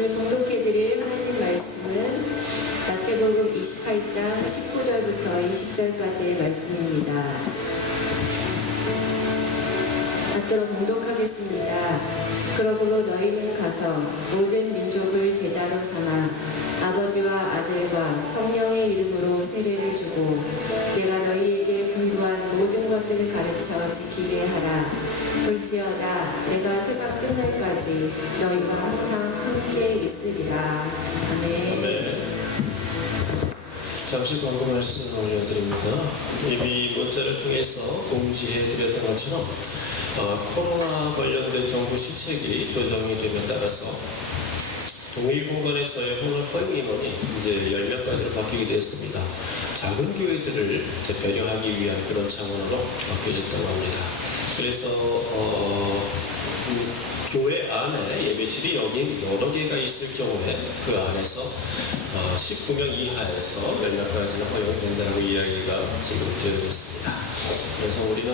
오늘 봉독해드릴 하나님 말씀은 마태복음 28장 19절부터 20절까지의 말씀입니다. 받들어 봉독하겠습니다. 그러므로 너희는 가서 모든 민족을 제자로 삼아 아버지와 아들과 성령의 이름으로 세례를 주고 내가 너희에게 분부한 모든 것을 가르쳐 지키게 하라. 볼지어다 내가 세상 끝날까지 너희와 항상 함께 있으리라. 아멘. 잠시 광고 말씀 올려드립니다. 이미 문자를 통해서 공지해드렸던 것처럼 코로나 관련된 정부 시책이 조정이 됨에 따라서 동일 공간에서의 혼합 허용 인원이 이제 10명까지로 바뀌게 되었습니다. 작은 교회들을 배려하기 위한 그런 차원으로 바뀌어졌다고 합니다. 그래서 교회 안에 예배실이 여러 개가 있을 경우에 그 안에서 19명 이하에서 10명까지는 허용이 된다고 이야기가 지금 되고 있습니다. 그래서 우리는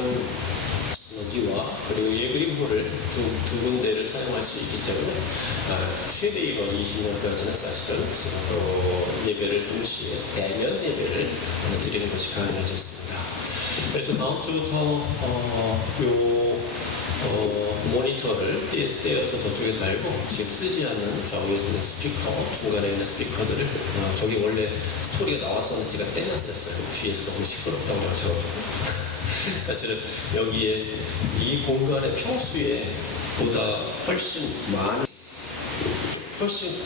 여기와 그리고 예그림홀을 두 군데를 사용할 수 있기 때문에 최대 인원 20명까지는 사실은 예배를 동시에 대면 예배를 드리는 것이 가능해졌습니다. 그래서 다음 주부터 모니터를 떼어서 저쪽에 달고 지금 쓰지 않는 좌우에 있는 스피커, 중간에 있는 스피커들을 저기 원래 스토리가 나왔었는데 제가 떼놨었어요. 뒤에서 너무 시끄럽다고 하셔가지고 사실은 여기에 이 공간의 평수에 보다 훨씬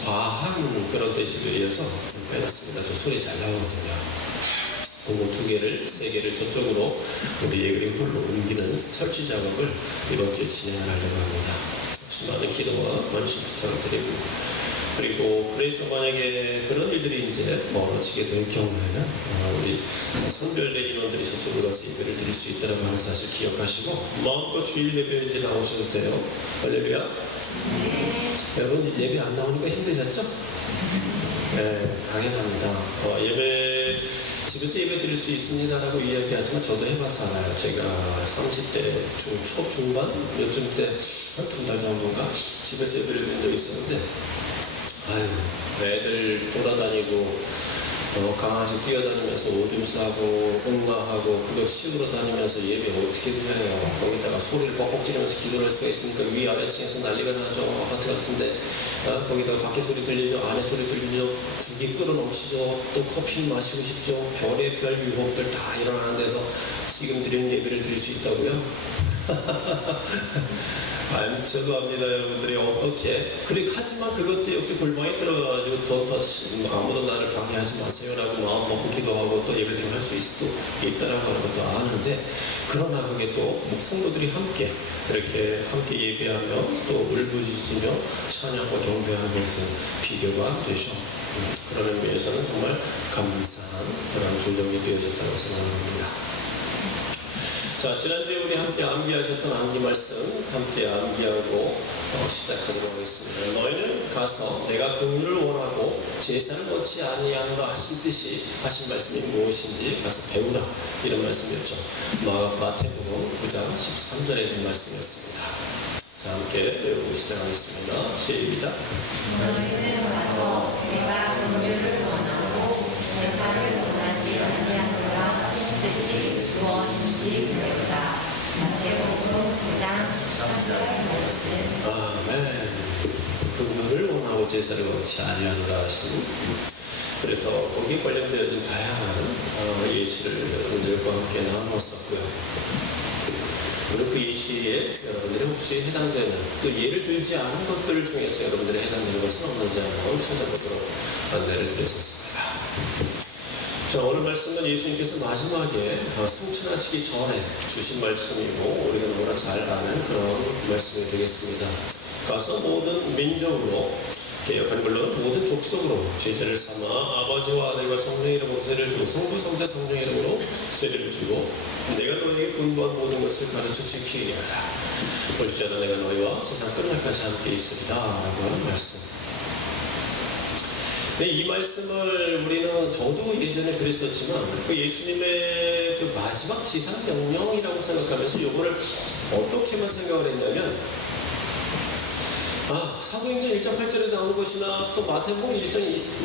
과한 그런 대시벨이어서 빼놨습니다. 저 소리 잘 나오거든요. 공공 2개를, 3개를 저쪽으로 우리 예그림 홀로 옮기는 설치 작업을 이번 주에 진행을 하려고 합니다. 수많은 기도와 관심 부탁을 드리고, 그리고 그래서 만약에 그런 일들이 이제 벌어지게 될 경우에는 우리 선별된 인원들이 저쪽으로 가서 예배를 드릴 수 있다는 하는 사실 기억하시고 마음껏 주일 예배 이제 나오셔도 돼요. 할렐루야. 여러분 예배 안 나오니까 힘드셨죠? 네, 당연합니다. 집에서 예배 드릴 수 있습니다라고 이야기하지만 저도 해봐서 알아요. 제가 30대 초중반 요즘 때 한 2달 전인가 집에서 예배를 드린 적이 있었는데 애들 돌아다니고 강아지 뛰어다니면서 오줌 싸고 응마하고 그거 치우러 다니면서 예배 어떻게 드려요. 거기다가 소리를 뻑뻑 지르면서 기도를 할 수가 있으니까 위아래층에서 난리가 나죠. 아파트 같은데 거기다가 밖에 소리 들리죠. 안에 소리 들리죠. 국이 끓어 넘치죠. 또 커피 마시고 싶죠. 별의별 유혹들 다 일어나는 데서 지금 드리는 예배를 드릴 수 있다고요? 저도 압니다. 여러분들이 어떻게 하지만 그것도 역시 골방에 들어가가지고 더 아무도 나를 방해하지 마세요라고 마음 먹고 기도하고 또 예배드리면 할 수 있다라고 하는 것도 아는데, 그러나 그게 또 성도들이 함께 이렇게 함께 예배하며 또 울부짖으며 찬양과 경배하는 것은 비교가 안 되죠. 그런 의미에서는 정말 감사한 그런 조정이 되어졌다고 생각합니다. 자, 지난주에 우리 함께 암기하셨던 암기 말씀 함께 암기하고 시작하도록 하겠습니다. 너희는 가서 내가 긍휼을 원하고 제사를 원치 아니하노라 하신 듯이 하신 말씀이 무엇인지 가서 배우라, 이런 말씀이었죠. 마태복음 9장 13절에 있는 말씀이었습니다. 자, 함께 배우고 시작하겠습니다. 시작. 너희는 가서 내가 긍휼을 원하고 제사를 원하지 아니하노라 하신 듯이 무엇인지 배우라. 마태복음 9장 13절 말씀. 아멘. 긍휼을 원하고 제사를 원치 아니하노라 하신. 그래서 거기에 관련되어진 다양한 예시를 여러분들과 함께 나눴었고요. 그리고 그 예시에 여러분들이 혹시 해당되는 그 예를 들지 않은 것들 중에서 여러분들이 해당되는 것은 없는지 한번 찾아보도록 안내를 드렸었습니다. 자, 오늘 말씀은 예수님께서 마지막에 승천하시기 전에 주신 말씀이고 우리가 너무나 잘 아는 그런 말씀이 되겠습니다. 가서 모든 민족으로, 개혁한 물론 모든 족속으로 제자를 삼아 아버지와 아들과 성령의 이름으로 세례를 주고 성부, 성자, 성령의 이름으로 세례를 주고 내가 너희에게 분부한 모든 것을 가르쳐 지키게 하라. 볼지어다 내가 너희와 세상 끝날까지 함께 있으리라 라고 하는 말씀. 네, 이 말씀을 우리는 저도 예전에 그랬었지만 그 예수님의 그 마지막 지상 명령이라고 생각하면서 이거를 어떻게만 생각을 했냐면 사도행전 1장 8절에 나오는 것이나 또 마태복음 1장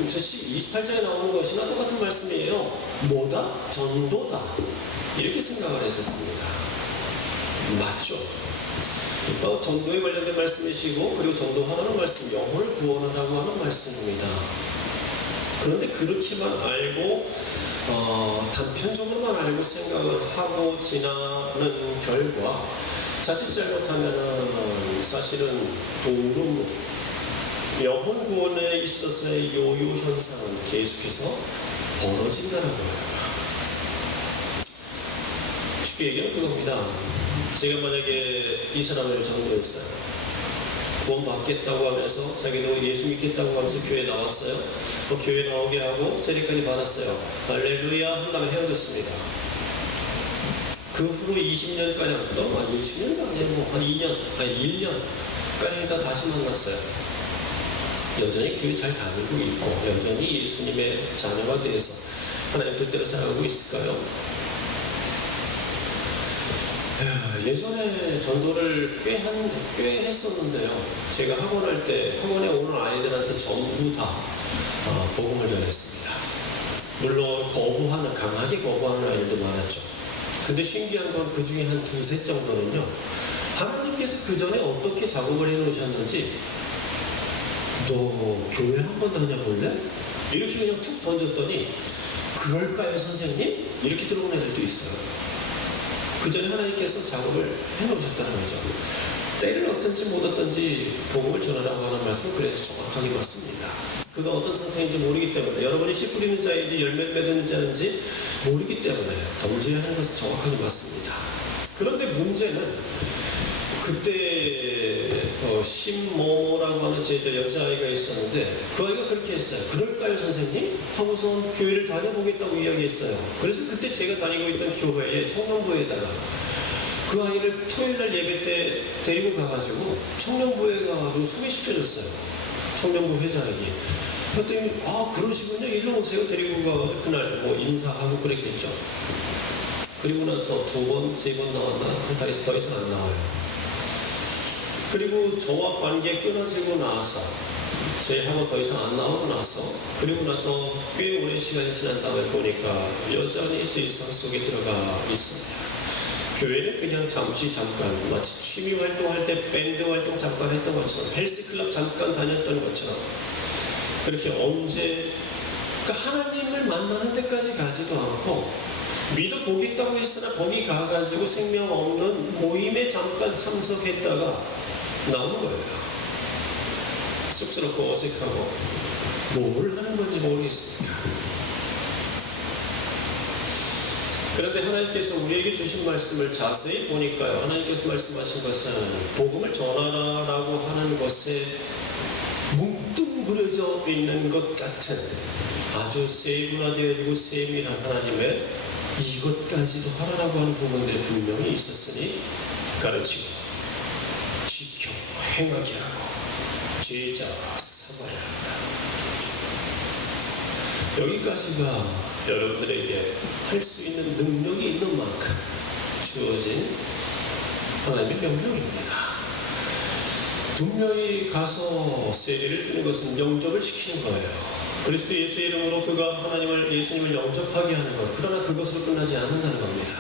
28절에 나오는 것이나 똑같은 말씀이에요. 뭐다? 전도다. 이렇게 생각을 했었습니다. 맞죠? 전도에 관련된 말씀이시고, 그리고 전도하라는 말씀, 영혼을 구원하라고 하는 말씀입니다. 그런데 그렇게만 알고 단편적으로만 알고 생각을 하고 지나는 결과 자칫 잘못하면은 사실은 동금 영혼 구원에 있어서의 요요 현상은 계속해서 벌어진다는 거예요. 쉽게 얘기하면 그겁니다. 제가 만약에 이 사람을 전도했어요. 구원받겠다고 하면서 자기도 예수 믿겠다고 하면서 교회에 나왔어요. 교회 나오게 하고 세례까지 받았어요. 할렐루야 한 다음에 헤어졌습니다. 그 후로 20년가량, 너무 많이 20년도 아니고 한 2년, 아니 1년가량 다 다시 만났어요. 여전히 교회 잘 다니고 있고 여전히 예수님의 자녀가 되어서 하나님 뜻대로 살아가고 있을까요? 예전에 전도를 꽤 했었는데요. 제가 학원할 때 학원에 오는 아이들한테 전부 다 복음을 전했습니다. 물론 강하게 거부하는 아이들도 많았죠. 근데 신기한 건 그 중에 한 두세 정도는요, 하나님께서 그 전에 어떻게 작업을 해 놓으셨는지, 너 교회 한번 다녀볼래? 이렇게 그냥 툭 던졌더니, 그럴까요 선생님? 이렇게 들어온 애들도 있어요. 그 전에 하나님께서 작업을 해놓으셨다는 거죠. 때를 얻든지 못 얻든지 복음을 전하라고 하는 말씀은 그래서 정확하게 맞습니다. 그가 어떤 상태인지 모르기 때문에, 여러분이 씨 뿌리는 자인지 열매를 맺는 자인지 모르기 때문에 던져야 하는 것은 정확하게 맞습니다. 그런데 문제는 그때 심모라고 하는 제자 여자아이가 있었는데, 그 아이가 그렇게 했어요. 그럴까요 선생님? 하고선 교회를 다녀보겠다고 이야기했어요. 그래서 그때 제가 다니고 있던 교회에 청년부에다가 그 아이를 토요일날 예배 때 데리고 가가지고 청년부에 가가지고 소개시켜줬어요. 청년부 회장에게. 그랬더니 그러시군요. 일로 오세요. 데리고 가가지고 그날 인사하고 그랬겠죠. 그리고 나서 2번, 3번 나왔나? 더 이상 안 나와요. 그리고 저와 관계 끊어지고 나서, 제 학원 더 이상 안 나오고 나서, 그리고 나서 꽤 오랜 시간이 지난 다음에 보니까 여전히 세상 속에 들어가 있습니다. 교회는 그냥 잠깐, 마치 취미 활동할 때 밴드 활동 잠깐 했던 것처럼, 헬스클럽 잠깐 다녔던 것처럼, 그렇게 그러니까 하나님을 만나는 데까지 가지도 않고, 믿어보겠다고 했으나 거기 가가지고 생명 없는 모임에 잠깐 참석했다가 나오는 거예요. 쑥스럽고 어색하고 뭘 하는 건지 모르겠습니다. 그런데 하나님께서 우리에게 주신 말씀을 자세히 보니까요, 하나님께서 말씀하신 것은 복음을 전하라고 하는 것에 뭉뚱그려져 있는 것 같은 아주 세분화되어지고 세밀한 하나님의 이것까지도 하라고 하는 부분들이 분명히 있었으니 가르치고 지켜 행하게 하고 제자 삼아야 한다. 여기까지가 여러분들에게 할 수 있는 능력이 있는 만큼 주어진 하나님의 명령입니다. 분명히 가서 세례를 주는 것은 영접을 시키는 거예요. 그리스도 예수의 이름으로 그가 예수님을 영접하게 하는 것, 그러나 그것으로 끝나지 않는다는 겁니다.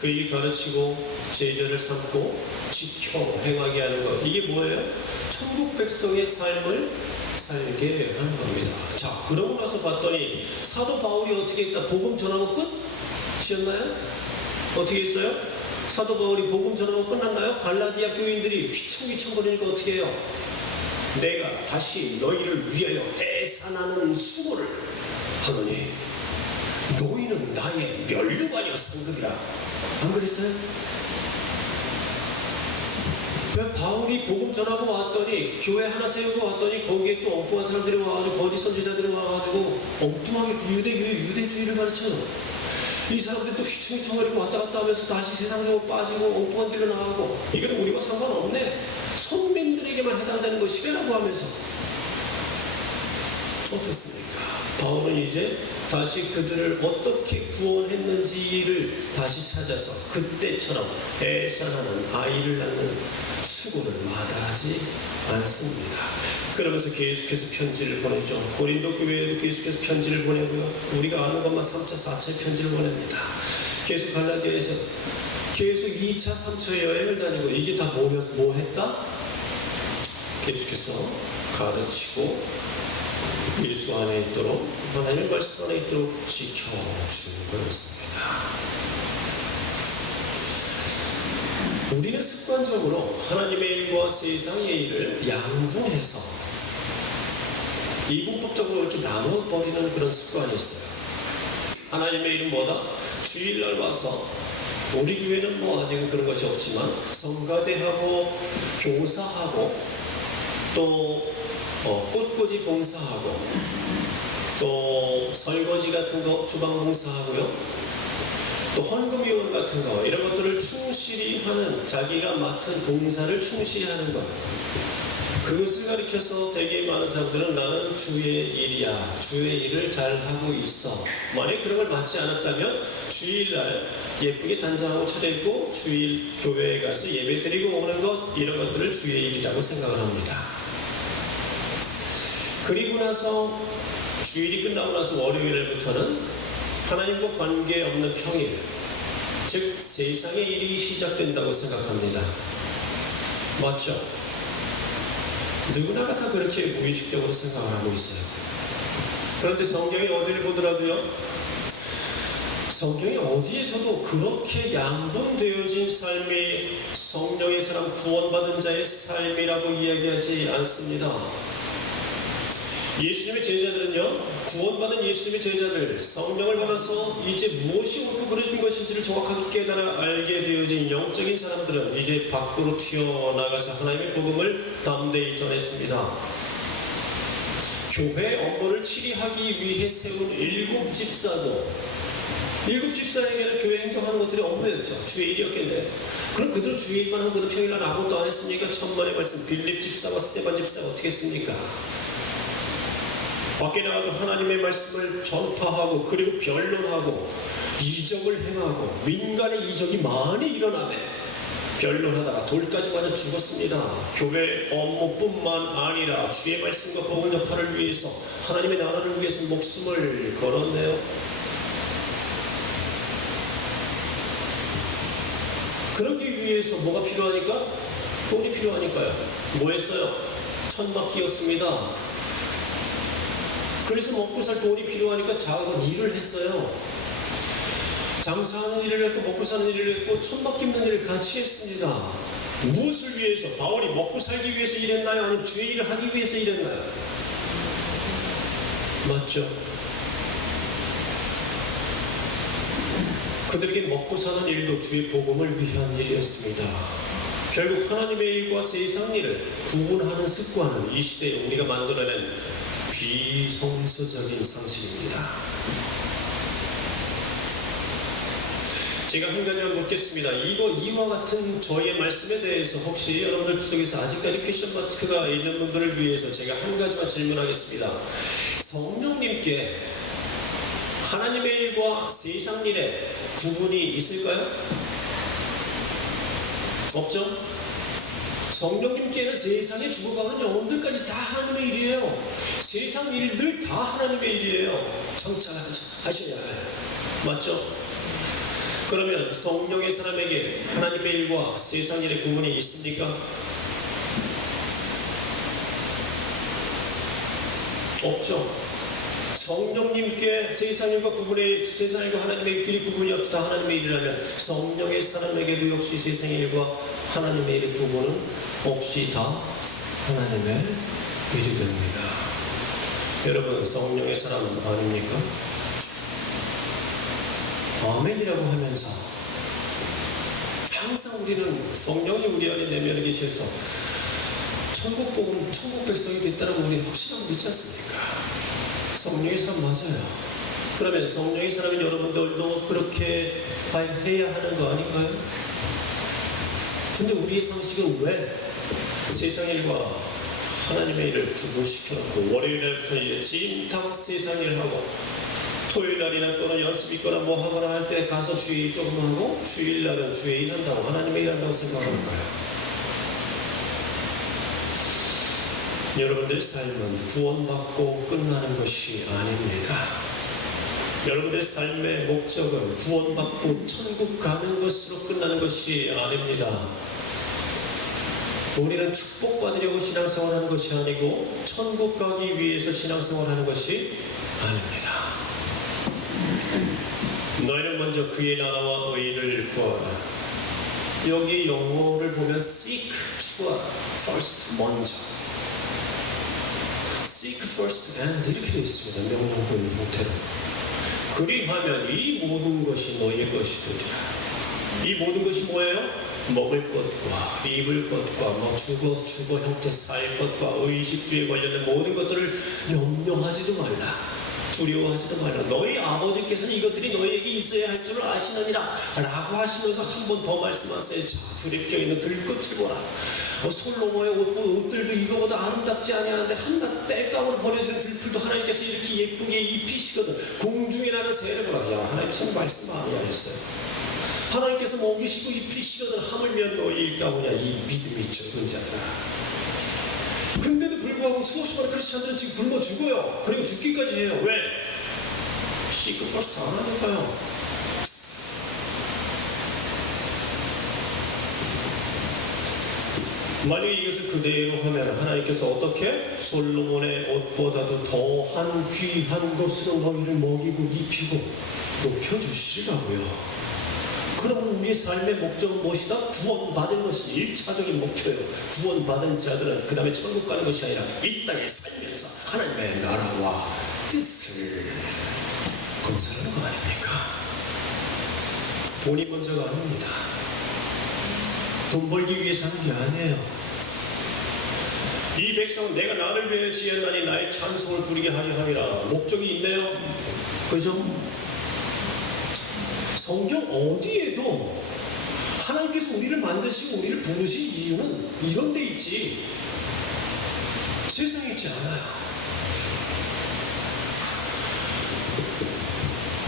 그에게 가르치고 제자를 삼고 지켜 행하게 하는 것, 이게 뭐예요? 천국 백성의 삶을 살게 하는 겁니다. 자, 그러고 나서 봤더니 사도 바울이 어떻게 했다? 복음 전하고 끝이었나요? 어떻게 했어요? 사도 바울이 복음 전하고 끝났나요? 갈라디아 교인들이 휘청휘청거리니까 어떻게 해요? 내가 다시 너희를 위하여 애산하는 수고를 하노니 너희는 나의 면류관이요 상급이라. 안 그랬어요? 왜 바울이 복음 전하고 왔더니, 교회 하나 세우고 왔더니 거기에 또 엉뚱한 사람들이 와가지고, 거짓 선지자들이 와가지고 엉뚱하게 유대주의를 가르쳐요. 이 사람들이 또 휘청휘청거리고 왔다 갔다 하면서 다시 세상적으로 빠지고 엉뚱한 길로 나가고, 이거는 우리가 상관없네, 선민들에게만 해당되는 것이라고 하면서 어떻습니까? 바울은 이제 다시 그들을 어떻게 구원했는지를 다시 찾아서 그때처럼 애산하는 아이를 낳는 수고를 마다하지 않습니다. 그러면서 계속해서 편지를 보내죠. 고린도 교회에도 계속해서 편지를 보내고요. 우리가 아는 것만 3차, 4차의 편지를 보냅니다. 계속 갈라디아에서 계속 2차, 3차의 여행을 다니고 이게 다 뭐 했다? 계속해서 가르치고 예수 안에 있도록 하나님의 말씀 안에 있도록 지켜주는 거였습니다. 우리는 습관적으로 하나님의 일과 세상의 일을 양분해서 이분법적으로 이렇게 나눠버리는 그런 습관이 있어요. 하나님의 일은 뭐다? 주일날 와서 우리 교회는 뭐 아직은 그런 것이 없지만 성가대하고 교사하고 또 꽃꽂이 봉사하고 또 설거지 같은 거 주방 봉사하고요. 또 헌금위원 같은 거 이런 것들을 충실히 하는 자기가 맡은 봉사를 충실히 하는 것. 그것을 가리켜서 되게 많은 사람들은 나는 주의 일이야. 주의 일을 잘하고 있어. 만약 그런 걸 맡지 않았다면 주일날 예쁘게 단장하고 차려입고 주일 교회에 가서 예배 드리고 오는 것 이런 것들을 주의 일이라고 생각을 합니다. 그리고 나서 주일이 끝나고 나서 월요일부터는 하나님과 관계없는 평일, 즉 세상의 일이 시작된다고 생각합니다. 맞죠? 누구나가 다 그렇게 무의식적으로 생각을 하고 있어요. 그런데 성경이 어디를 보더라도요, 성경이 어디에서도 그렇게 양분되어진 삶이 성령의 사람 구원받은 자의 삶이라고 이야기하지 않습니다. 예수님의 제자들은요, 구원받은 예수님의 제자들, 성령을 받아서 이제 무엇이 옳고 그러진 것인지를 정확하게 깨달아 알게 되어진 영적인 사람들은 이제 밖으로 튀어나가서 하나님의 복음을 담대히 전했습니다. 교회 업무를 치리하기 위해 세운 7집사도 7집사에게는 교회 행정하는 것들이 업무였죠. 주의 일이었겠네요. 그럼 그들은 주의 일만 하고 그들 평일날 아무것도 안 했습니까? 천만의 말씀 빌립 집사와 스데반 집사가 어떻게 했습니까? 밖에 나가서 하나님의 말씀을 전파하고 그리고 변론하고 이적을 행하고 민간의 이적이 많이 일어나네. 변론하다가 돌까지 맞아 죽었습니다. 교회 업무뿐만 아니라 주의 말씀과 복음 전파를 위해서 하나님의 나라를 위해서 목숨을 걸었네요. 그러기 위해서 뭐가 필요하니까? 돈이 필요하니까요. 뭐 했어요? 천막 끼웠습니다. 그래서 먹고 살 돈이 필요하니까 작은 일을 했어요. 장사하는 일을 했고 먹고 사는 일을 했고 천막 깁는 일을 같이 했습니다. 무엇을 위해서? 바울이 먹고 살기 위해서 일했나요? 아니면 주의 일을 하기 위해서 일했나요? 맞죠? 그들에게 먹고 사는 일도 주의 복음을 위한 일이었습니다. 결국 하나님의 일과 세상 일을 구분하는 습관은 이 시대에 우리가 만들어낸 비성서적인 상식입니다. 제가 한 가지만 묻겠습니다. 이와 같은 저의 말씀에 대해서 혹시 여러분들 속에서 아직까지 퀘션 마크가 있는 분들을 위해서 제가 한 가지만 질문하겠습니다. 성령님께 하나님의 일과 세상 일에 구분이 있을까요? 없죠? 성령님께는 세상에 죽어가는 영혼들까지 다 하나님의 일이에요. 세상 일들 다 하나님의 일이에요. 정찰하셔야 해요. 맞죠? 그러면 성령의 사람에게 하나님의 일과 세상 일의 구분이 있습니까? 없죠. 성령님께 세상 일과 세상 일과 하나님의 일들이 구분이 없이 다 하나님의 일이라면 성령의 사람에게도 역시 세상의 일과 하나님의 일의 구분은 없이 다 하나님의 일이 됩니다. 여러분 성령의 사람 아닙니까? 아멘이라고 하면서 항상 우리는 성령이 우리 안에 내면에 계셔서 천국 백성이 됐다는 우리는 확실하고 믿지 않습니까? 성령의 사람 맞아요. 그러면 성령의 사람인 여러분들도 그렇게 해야 하는 거 아닌가요? 근데 우리의 상식은 왜 세상 일과 하나님의 일을 구분시켜놓고 월요일날부터 이제 진탕 세상 일을 하고 토요일날이나 또는 연습 있거나 뭐 하거나 할 때 가서 주의 조금 하고 주일날은 주의 일한다고 하나님의 일한다고 생각하는 거예요. 여러분들의 삶은 구원받고 끝나는 것이 아닙니다. 여러분들의 삶의 목적은 구원받고 천국 가는 것으로 끝나는 것이 아닙니다. 우리는 축복받으려고 신앙생활하는 것이 아니고 천국 가기 위해서 신앙생활하는 것이 아닙니다. 너희는 먼저 그의 나라와 의를 구하라. 여기 영어를 보면 seek, 추구하라, first, 먼저, seek first and 이렇게 되어 있습니다. 명령된 형태로. 그리하면 이 모든 것이 너희의 것이 되리라. 이 모든 것이 뭐예요? 먹을 것과 입을 것과 뭐 주거 형태 살 것과 의식주에 관련된 모든 것들을 염려하지도 말라. 두려워하지도 말라. 너희 아버지께서는 이것들이 너희에게 있어야 할 줄을 아시느니라 라고 하시면서 한 번 더 말씀하세요. 자, 두렵게 있는 들꽃을 보라. 솔로몬의 옷들도 이거보다 아름답지 아니하는데 한낱 땔감으로 버려지는 들풀도 하나님께서 이렇게 예쁘게 입히시거든. 공중이라는 새를 보라. 야, 하나님 참 말씀 많이 하셨어요. 하나님께서 먹이시고 입히시거든. 하물며 너희 가보냐 이 믿음이 적은 자들아. 근데도 불구하고 수없이 많은 크리스찬들은 지금 굶어 죽어요. 그리고 죽기까지 해요. 왜? Seek first 안 하니까요. 만약에 이것을 그대로 하면 하나님께서 어떻게? 솔로몬의 옷보다도 더한 귀한 것으로 너희를 먹이고 입히고 높여주시라고요. 그러면 우리의 삶의 목적은 무엇이다? 구원받은 것이 1차적인 목표예요. 구원받은 자들은 그 다음에 천국 가는 것이 아니라 이 땅에 살면서 하나님의 나라와 뜻을 건설하는 것 아닙니까? 돈이 먼저가 아닙니다. 돈 벌기 위해서 하는 게 아니에요. 이 백성은 내가 나를 위해 지었나니 나의 찬송을 부르게 하려 함이라. 목적이 있네요. 그죠? 성경 어디에도 하나님께서 우리를 만드시고 우리를 부르신 이유는 이런 데 있지 세상에 있지 않아요.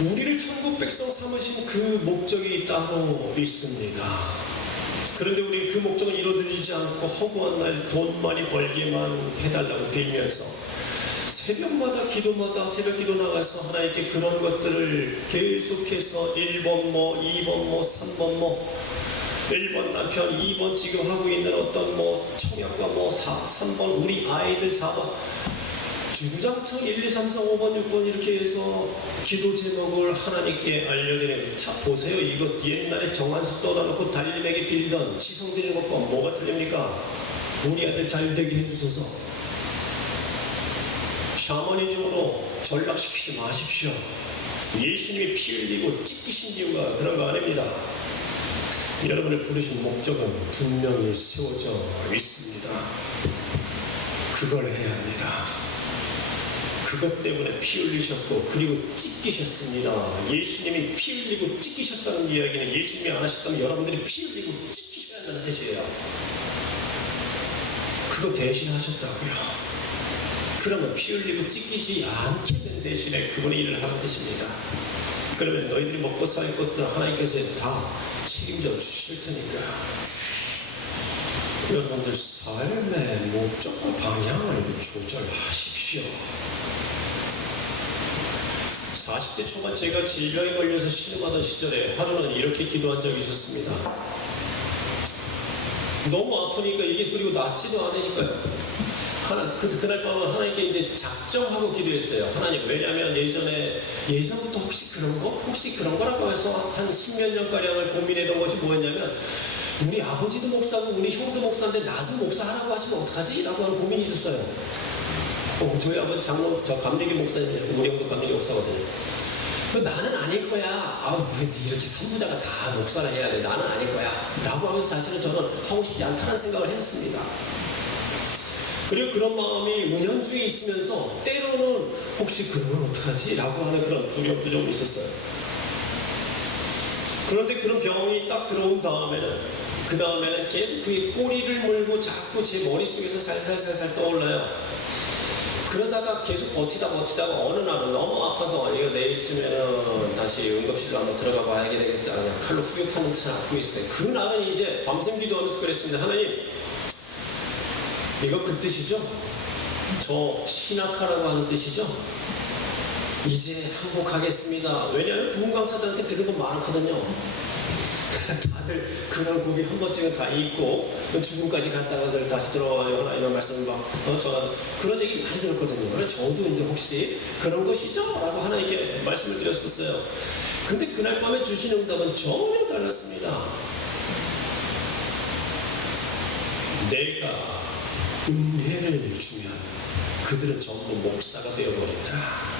우리를 천국 백성 삼으신 그 목적이 따로 있습니다. 그런데 우리는 그 목적을 이루어지지 않고 허구한 날 돈 많이 벌기만 해달라고 빌면서 새벽마다 기도마다 새벽 기도 나가서 하나님께 그런 것들을 계속해서 1번 뭐 2번 뭐 3번 뭐 1번 남편 2번 지금 하고 있는 어떤 뭐 청약과 뭐 3번 우리 아이들 4번 주구장창 1, 2, 3, 4, 5번 6번 이렇게 해서 기도 제목을 하나님께 알려드리는. 자 보세요. 이거 옛날에 정한수 떠다놓고 달님에게 빌던 지성드리는 것과 뭐가 틀립니까? 우리 아들 잘 되게 해주소서. 샤머니즘으로 전락시키지 마십시오. 예수님이 피 흘리고 찢기신 이유가 그런 거 아닙니다. 여러분을 부르신 목적은 분명히 세워져 있습니다. 그걸 해야 합니다. 그것 때문에 피 흘리셨고 그리고 찢기셨습니다. 예수님이 피 흘리고 찢기셨다는 이야기는 예수님이 안 하셨다면 여러분들이 피 흘리고 찢기셔야 한다는 뜻이에요. 그거 대신 하셨다고요. 그러면 피 흘리고 찢기지 않게 된 대신에 그분의 일을 하는 뜻입니다. 그러면 너희들이 먹고 살 것들 하나님께서 다 책임져 주실 테니까요. 여러분들 삶의 목적과 방향을 조절하십시오. 40대 초반 제가 질병에 걸려서 신음하던 시절에 하루는 이렇게 기도한 적이 있었습니다. 너무 아프니까 이게 그리고 낫지도 않으니까요. 그날 밤은 하나님께 이제 작정하고 기도했어요. 하나님, 왜냐면 예전부터 혹시 그런 거라고 해서 한 10몇 년가량을 고민했던 것이 뭐였냐면 우리 아버지도 목사고 우리 형도 목사인데 나도 목사하라고 하시면 어떡하지? 라고 하는 고민이 있었어요. 저희 아버지 저 감리교 목사님이고 우리 형도 감리교 목사거든요. 나는 아닐 거야. 왜 이렇게 산부자가 다 목사를 해야 돼? 나는 아닐 거야. 라고 하면서 사실은 저는 하고 싶지 않다는 생각을 했습니다. 그리고 그런 마음이 은연중에 있으면서 때로는 혹시 그러면 어떡하지? 라고 하는 그런 두려움도 좀 있었어요. 그런데 그런 병이 딱 들어온 다음에는 그 다음에는 계속 그의 꼬리를 물고 자꾸 제 머릿속에서 살살살살 떠올라요. 그러다가 계속 버티다가 어느 날은 너무 아파서 이거 내일쯤에는 다시 응급실로 한번 들어가 봐야 되겠다. 그냥 칼로 후벼 파는 듯한 아픔이 있을 때 그 날은 이제 밤샘 기도하면서 그랬습니다. 하나님, 이거 그 뜻이죠? 저 신학하라고 하는 뜻이죠? 이제 항복하겠습니다. 왜냐하면 부흥 강사들한테 들은 건 많거든요. 다들 그런 곡이 한 번씩은 다 읽고 죽음까지 갔다가 다시 들어와요. 하나님의 말씀을 막 저는 그런 얘기 많이 들었거든요. 그래서 저도 이제 혹시 그런 것이죠? 라고 하나님께 말씀을 드렸었어요. 근데 그날 밤에 주신 응답은 전혀 달랐습니다. 내가 은혜를 주면 그들은 전부 목사가 되어버린다.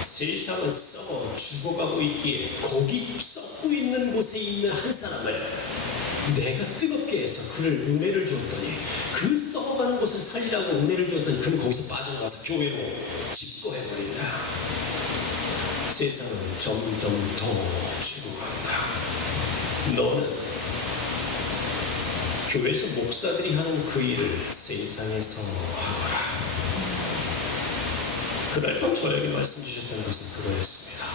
세상은 썩어 죽어가고 있기에 거기 썩고 있는 곳에 있는 한 사람을 내가 뜨겁게 해서 그를 은혜를 주었더니 그 썩어가는 곳을 살리라고 은혜를 주었더니 그는 거기서 빠져나가서 교회로 집거해버린다. 세상은 점점 더 죽어간다. 너는 교회에서 목사들이 하는 그 일을 세상에서 하거라. 그날 밤 저에게 말씀 주셨던 것은 그거였습니다.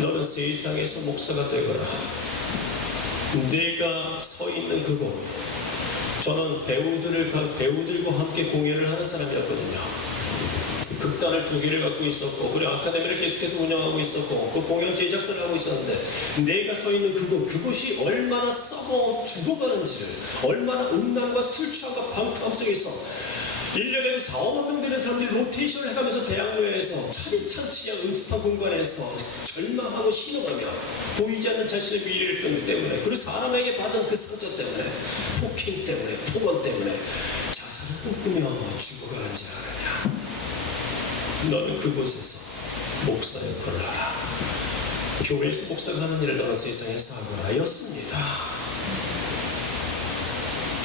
너는 세상에서 목사가 되거라. 내가 서 있는 그곳, 저는 배우들과 함께 공연을 하는 사람이었거든요. 극단을 2개를 갖고 있었고, 그리고 아카데미를 계속해서 운영하고 있었고, 그 공연 제작사를 하고 있었는데, 내가 서 있는 그곳이 얼마나 썩어 죽어가는지를, 얼마나 음란과 술 취함과 방탕함 속에서 1년에도 4, 5만 명 되는 사람들이 로테이션을 해가면서 대학로에서 차디찬 치야 음습한 공간에서 절망하고 신음하며 보이지 않는 자신의 미래를 때문에, 그리고 사람에게 받은 그 상처 때문에, 폭행 때문에, 폭언 때문에 자살을 꿈꾸며 죽어가는지 아느냐. 너는 그곳에서 목사 역할을 하라. 교회에서 목사가 하는 일을 너는 세상에서 하거라 였습니다.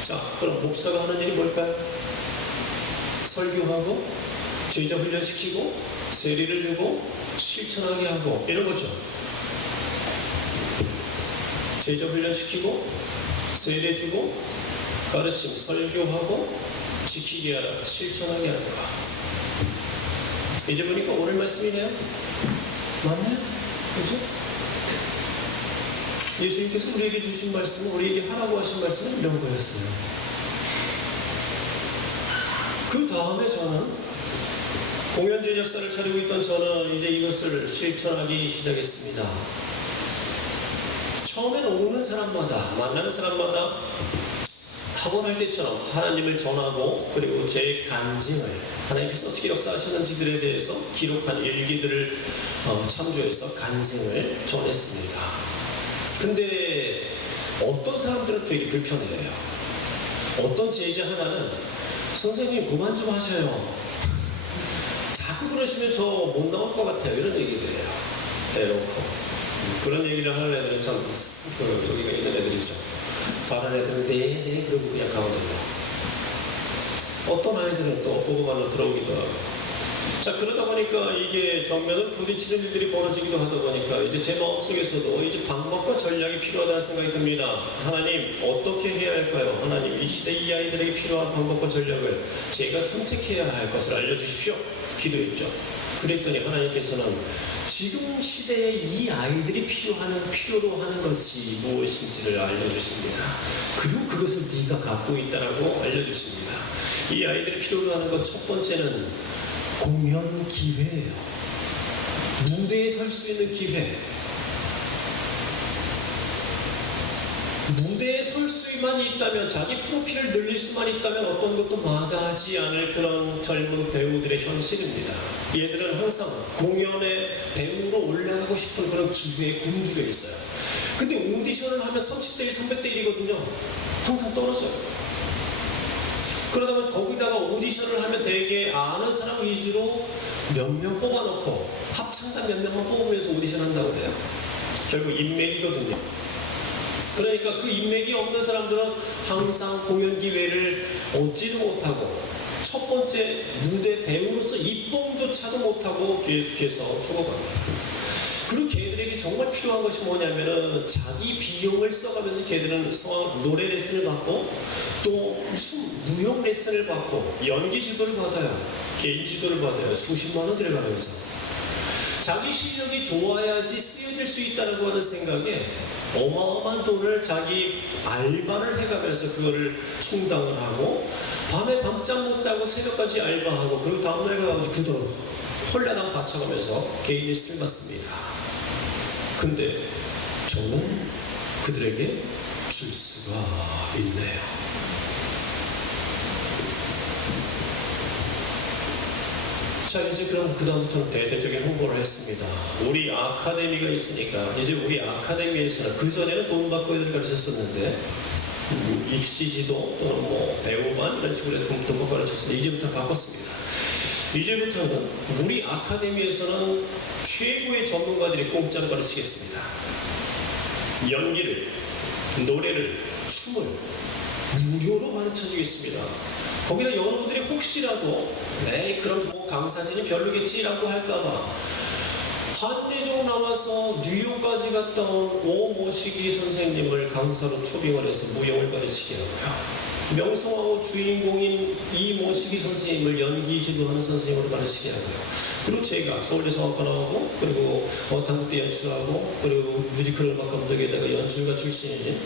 자, 그럼 목사가 하는 일이 뭘까요? 설교하고 제자 훈련시키고 세례를 주고 실천하게 하고 이런 거죠. 제자 훈련시키고 세례 주고 가르침 설교하고 지키게 하라, 실천하게 하는 거. 이제 보니까 오늘 말씀이네요. 맞나요? 그죠? 예수님께서 우리에게 주신 말씀은, 우리에게 하라고 하신 말씀은 이런 거였어요. 그 다음에 저는 공연 제작사를 차리고 있던 저는 이제 이것을 실천하기 시작했습니다. 처음에는 오는 사람마다, 만나는 사람마다 학원할 때처럼 하나님을 전하고, 그리고 제 간증을, 하나님께서 어떻게 역사하셨는지들에 대해서 기록한 일기들을 참조해서 간증을 전했습니다. 근데 어떤 사람들은 되게 불편해해요. 어떤 제자 하나는 선생님 그만 좀 하셔요. 자꾸 그러시면 저 못 나올 것 같아요. 이런 얘기를 해요. 대놓고. 그런 얘기를 하는 애들은 참 저기가 있는 애들이죠. 다른 애들은 네네 그러고 그냥 가거든요. 어떤 아이들은 또 보고만으로 들어오기도 하고. 자, 그러다 보니까 이게 정면을 부딪히는 일들이 벌어지기도 하다 보니까 이제 제 마음속에서도 이제 방법과 전략이 필요하다는 생각이 듭니다. 하나님, 어떻게 해야 할까요? 하나님, 이 시대 이 아이들에게 필요한 방법과 전략을 제가 선택해야 할 것을 알려주십시오. 기도했죠. 그랬더니 하나님께서는 지금 시대에 이 아이들이 필요로 하는 것이 무엇인지를 알려주십니다. 그리고 그것을 네가 갖고 있다라고 알려주십니다. 이 아이들이 필요로 하는 것 첫 번째는 공연 기회예요. 무대에 설 수 있는 기회. 무대에 설 수만 있다면, 자기 프로필을 늘릴 수만 있다면 어떤 것도 마다하지 않을 그런 젊은 배우들의 현실입니다. 얘들은 항상 공연에 배우로 올라가고 싶은 그런 기회에 굶주려 있어요. 근데 오디션을 하면 30대 1, 300대 1이거든요. 항상 떨어져요. 그러다 보면 거기다가 오디션을 하면 되게 아는 사람 위주로 몇 명 뽑아놓고 합창단 몇 명만 뽑으면서 오디션 한다고 그래요. 결국 인맥이거든요. 그러니까 그 인맥이 없는 사람들은 항상 공연 기회를 얻지도 못하고 첫 번째 무대 배우로서 입봉조차도 못하고 계속해서 죽어갑니다. 그리고 걔들에게 정말 필요한 것이 뭐냐면은 자기 비용을 써가면서 걔들은 노래 레슨을 받고 또 무용 레슨을 받고 연기 지도를 받아요. 개인 지도를 받아요. 수십만 원 들어가면서 자기 실력이 좋아야지 쓰여질 수 있다고 하는 생각에 어마어마한 돈을 자기 알바를 해가면서 그거를 충당을 하고 밤에 밤잠 못 자고 새벽까지 알바하고 그리고 다음날 가가지고 그 돈 홀라당 바쳐가면서 개인 레슨을 받습니다. 근데 저는 그들에게 줄 수가 있네요. 자, 이제 그럼 그 다음부터는 대대적인 홍보를 했습니다. 우리 아카데미가 있으니까 이제 우리 아카데미에서는 그 전에는 돈 받고 애들 가르쳤었는데 입시지도 또는 뭐 배우반 이런 식으로 해서 돈 받고 가르쳤었는데 이제부터 바꿨습니다. 이제부터는 우리 아카데미에서는 최고의 전문가들이 공짜로 가르치겠습니다. 연기를, 노래를, 춤을 무료로 가르쳐주겠습니다. 거기다 여러분들이 혹시라도 그런 뭐 강사진이 별로겠지라고 할까봐 한예종 나와서 뉴욕까지 갔다 온 오모시기 선생님을 강사로 초빙을 해서 무용을 가르치게 하고요. 명성황후 주인공인 이모시기 선생님을 연기 지도하는 선생님으로 가르치게 하고요. 그리고 제가 서울대 성악과 나오고 그리고 단국대 연출하고 그리고 뮤지컬 음악 감독에다가 연출가 출신인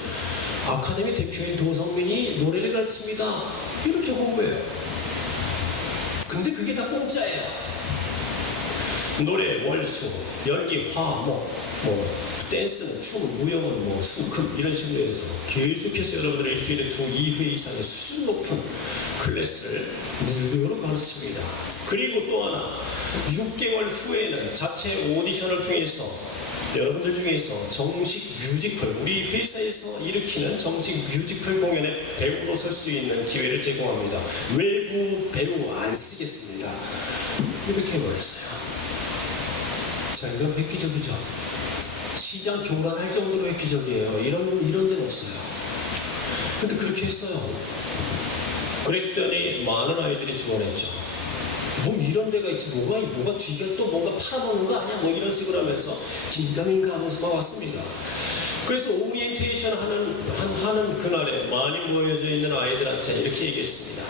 아카데미 대표인 도성민이 노래를 가르칩니다. 이렇게 홍보해요. 근데 그게 다 공짜예요. 노래, 월수, 연기, 화목, 댄스는, 춤은, 무용은, 수금 이런 식으로 해서 계속해서 여러분들의 일주일에 2회 이상의 수준 높은 클래스를 무료로 가르칩니다. 그리고 또 하나 6개월 후에는 자체 오디션을 통해서 여러분들 중에서 정식 뮤지컬, 우리 회사에서 일으키는 정식 뮤지컬 공연에 배우로 설 수 있는 기회를 제공합니다. 외부 배우 안 쓰겠습니다. 이렇게 해버렸어요. 자, 이건 획기적이죠. 시장 교란할 정도로 획기적이에요. 이런 데는 없어요. 근데 그렇게 했어요. 그랬더니 많은 아이들이 지원했죠. 뭐 이런 데가 있지, 뭐가 뒤가 또 뭔가 팔아먹는 거 아니야? 뭐 이런 식으로 하면서 긴가민가 하면서 왔습니다. 그래서 오리엔테이션 하는 그날에 많이 모여져 있는 아이들한테 이렇게 얘기했습니다.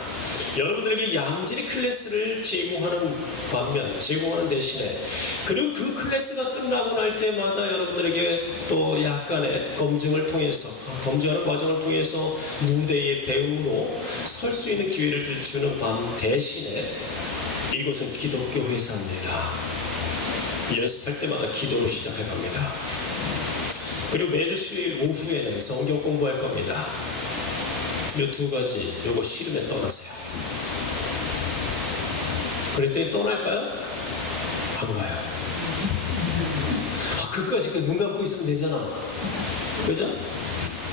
여러분들에게 양질의 클래스를 제공하는 대신에 그리고 그 클래스가 끝나고 날 때마다 여러분들에게 또 약간의 검증을 통해서 검증하는 과정을 통해서 무대의 배우로 설 수 있는 기회를 주는 밤 대신에 이곳은 기독교 회사입니다. 연습할 때마다 기도로 시작할 겁니다. 그리고 매주 수요일 오후에는 성경 공부할 겁니다. 이 두 가지 요거 싫으면 떠나세요. 그랬더니 떠날까요? 안 가요. 그까지 눈 감고 있으면 되잖아. 그죠?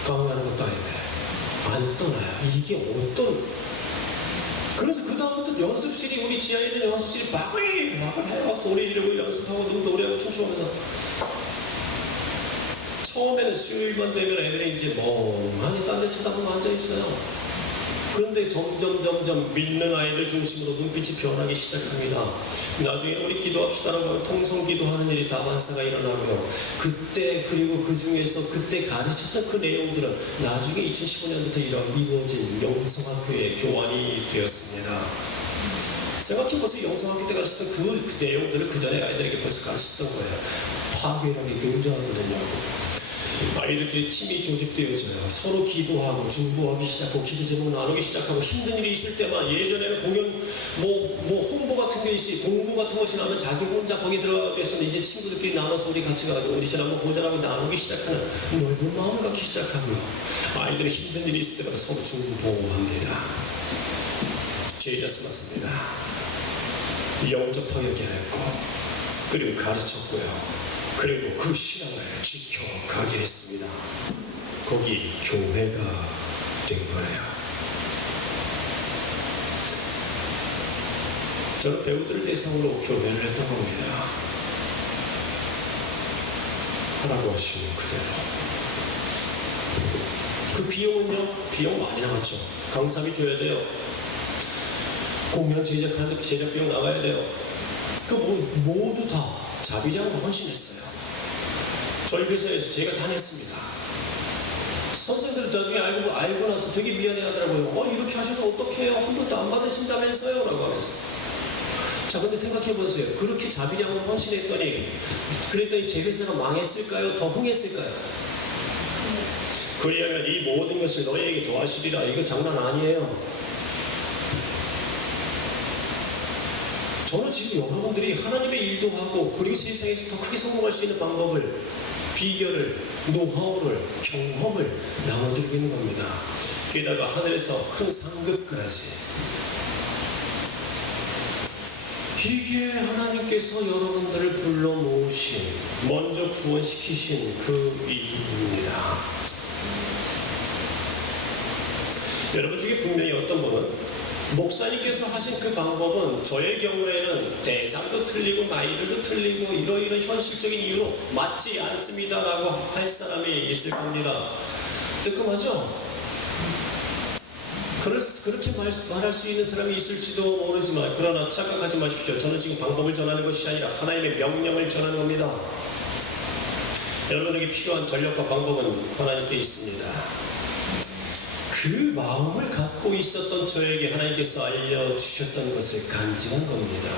강요하는 것도 아닌데 안 떠나요. 이게 어떤 그래서 그 다음부터 연습실이 우리 지하에 있는 연습실이 막을 해요. 소리 지르고 연습하고 노래하고 춤추면서 처음에는 수요일만 되면 애들이 이제 멍하니 딴 데 쳐다보고 앉아있어요. 그런데 점점 믿는 아이들 중심으로 눈빛이 변하기 시작합니다. 나중에 우리 기도합시다라고 하면 통성기도하는 일이 다반사가 일어나고요. 그때 그리고 그 중에서 그때 가르쳤던 그 내용들은 나중에 2015년부터 이루어진 영성학교의 교환이 되었습니다. 생각해보세요. 영성학교 때 가르쳤던 그 내용들을 그 전에 아이들에게 벌써 가르쳤던 거예요. 파괴력이 굉장하거든요. 아이들끼리 팀이 조직되어져요. 서로 기도하고 중보하기 시작하고 기도 제목 나누기 시작하고 힘든 일이 있을 때만 예전에는 공연 홍보 같은 게 있어 공부 같은 것이 나면 자기 혼자 거기 들어가서 했었는데 이제 친구들끼리 나눠서 우리 같이 가가지고 오디션 한번 보자라고 나누기 시작하는 넓은 마음을 갖기 시작하고요. 아이들이 힘든 일이 있을 때마다 서로 중보합니다. 제자스 맞습니다. 영적 파괴하였고 그리고 가르쳤고요. 그리고 그 신앙을 지켜가게 했습니다. 거기 교회가 된 거네요. 저는 배우들을 대상으로 교회를 했던 겁니다. 하라고 하시는 그대로. 그 비용은요? 비용 많이 나왔죠. 강사비 줘야 돼요. 공연 제작하는데 제작 비용 나가야 돼요. 그 모두 다 자비량으로 헌신했어요. 저희 회사에서 제가 다녔습니다. 선생님들 나중에 알고 나서 되게 미안해 하더라고요. 이렇게 하셔서 어떡해요? 한 번도 안 받으신다면서요? 라고 하면서. 자, 근데 생각해 보세요. 그렇게 자비량을 헌신했더니, 그랬더니 제 회사가 망했을까요? 더 흥했을까요? 그리하면 이 모든 것을 너희에게 더하시리라. 이거 장난 아니에요. 저는 지금 여러분들이 하나님의 일도 하고, 그리고 세상에서 더 크게 성공할 수 있는 방법을, 비결을, 노하우를, 경험을 나눠드리고 있는 겁니다. 게다가 하늘에서 큰 상급까지. 이게 하나님께서 여러분들을 불러 모으신, 먼저 구원시키신 그 일입니다. 여러분 중에 분명히 어떤 분은 목사님께서 하신 그 방법은 저의 경우에는 대상도 틀리고 나이들도 틀리고 이러이런 현실적인 이유로 맞지 않습니다라고 할 사람이 있을 겁니다. 뜨끔하죠? 그렇게 말할 수 있는 사람이 있을지도 모르지만, 그러나 착각하지 마십시오. 저는 지금 방법을 전하는 것이 아니라 하나님의 명령을 전하는 겁니다. 여러분에게 필요한 전략과 방법은 하나님께 있습니다. 그 마음을 갖고 있었던 저에게 하나님께서 알려주셨던 것을 간직한 겁니다.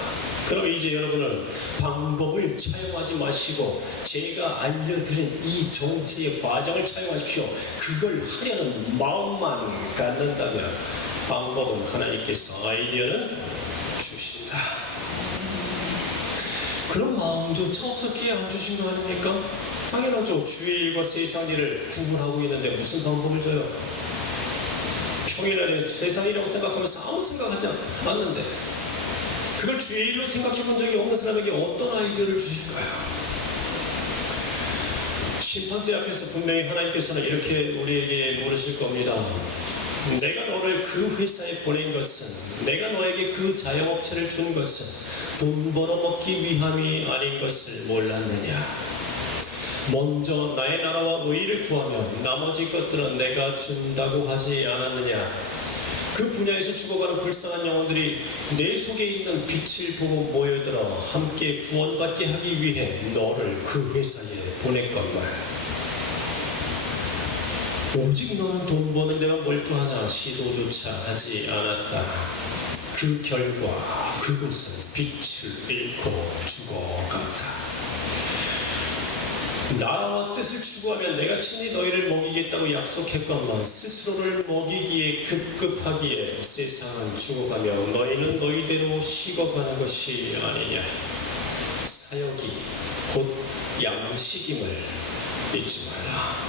그럼 이제 여러분은 방법을 차용하지 마시고 제가 알려드린 이 정체의 과정을 차용하십시오. 그걸 하려는 마음만 갖는다면 방법은 하나님께서 아이디어는 주신다. 그런 마음조차 없었기에 안 주신 거 아닙니까? 당연하죠. 주의 일과 세상 일을 구분하고 있는데 무슨 방법을 줘요? 평일날에 세상이라고 생각하면서 아무 생각하지 않는데, 그걸 주의 일로 생각해 본 적이 없는 사람에게 어떤 아이디어를 주실까요? 심판대 앞에서 분명히 하나님께서는 이렇게 우리에게 물으실 겁니다. 내가 너를 그 회사에 보낸 것은, 내가 너에게 그 자영업체를 준 것은 돈 벌어먹기 위함이 아닌 것을 몰랐느냐? 먼저 나의 나라와 의의를 구하면 나머지 것들은 내가 준다고 하지 않았느냐? 그 분야에서 죽어가는 불쌍한 영혼들이 내 속에 있는 빛을 보고 모여들어 함께 구원받게 하기 위해 너를 그 회사에 보냈건만, 오직 너는 돈 버는 데만 몰두하나 시도조차 하지 않았다. 그 결과 그곳은 빛을 잃고 죽어갔다. 나라와 뜻을 추구하면 내가 친히 너희를 먹이겠다고 약속했건만 스스로를 먹이기에 급급하기에 세상은 죽어가며 너희는 너희대로 식어가는 것이 아니냐. 사역이 곧 양식임을 잊지 마라.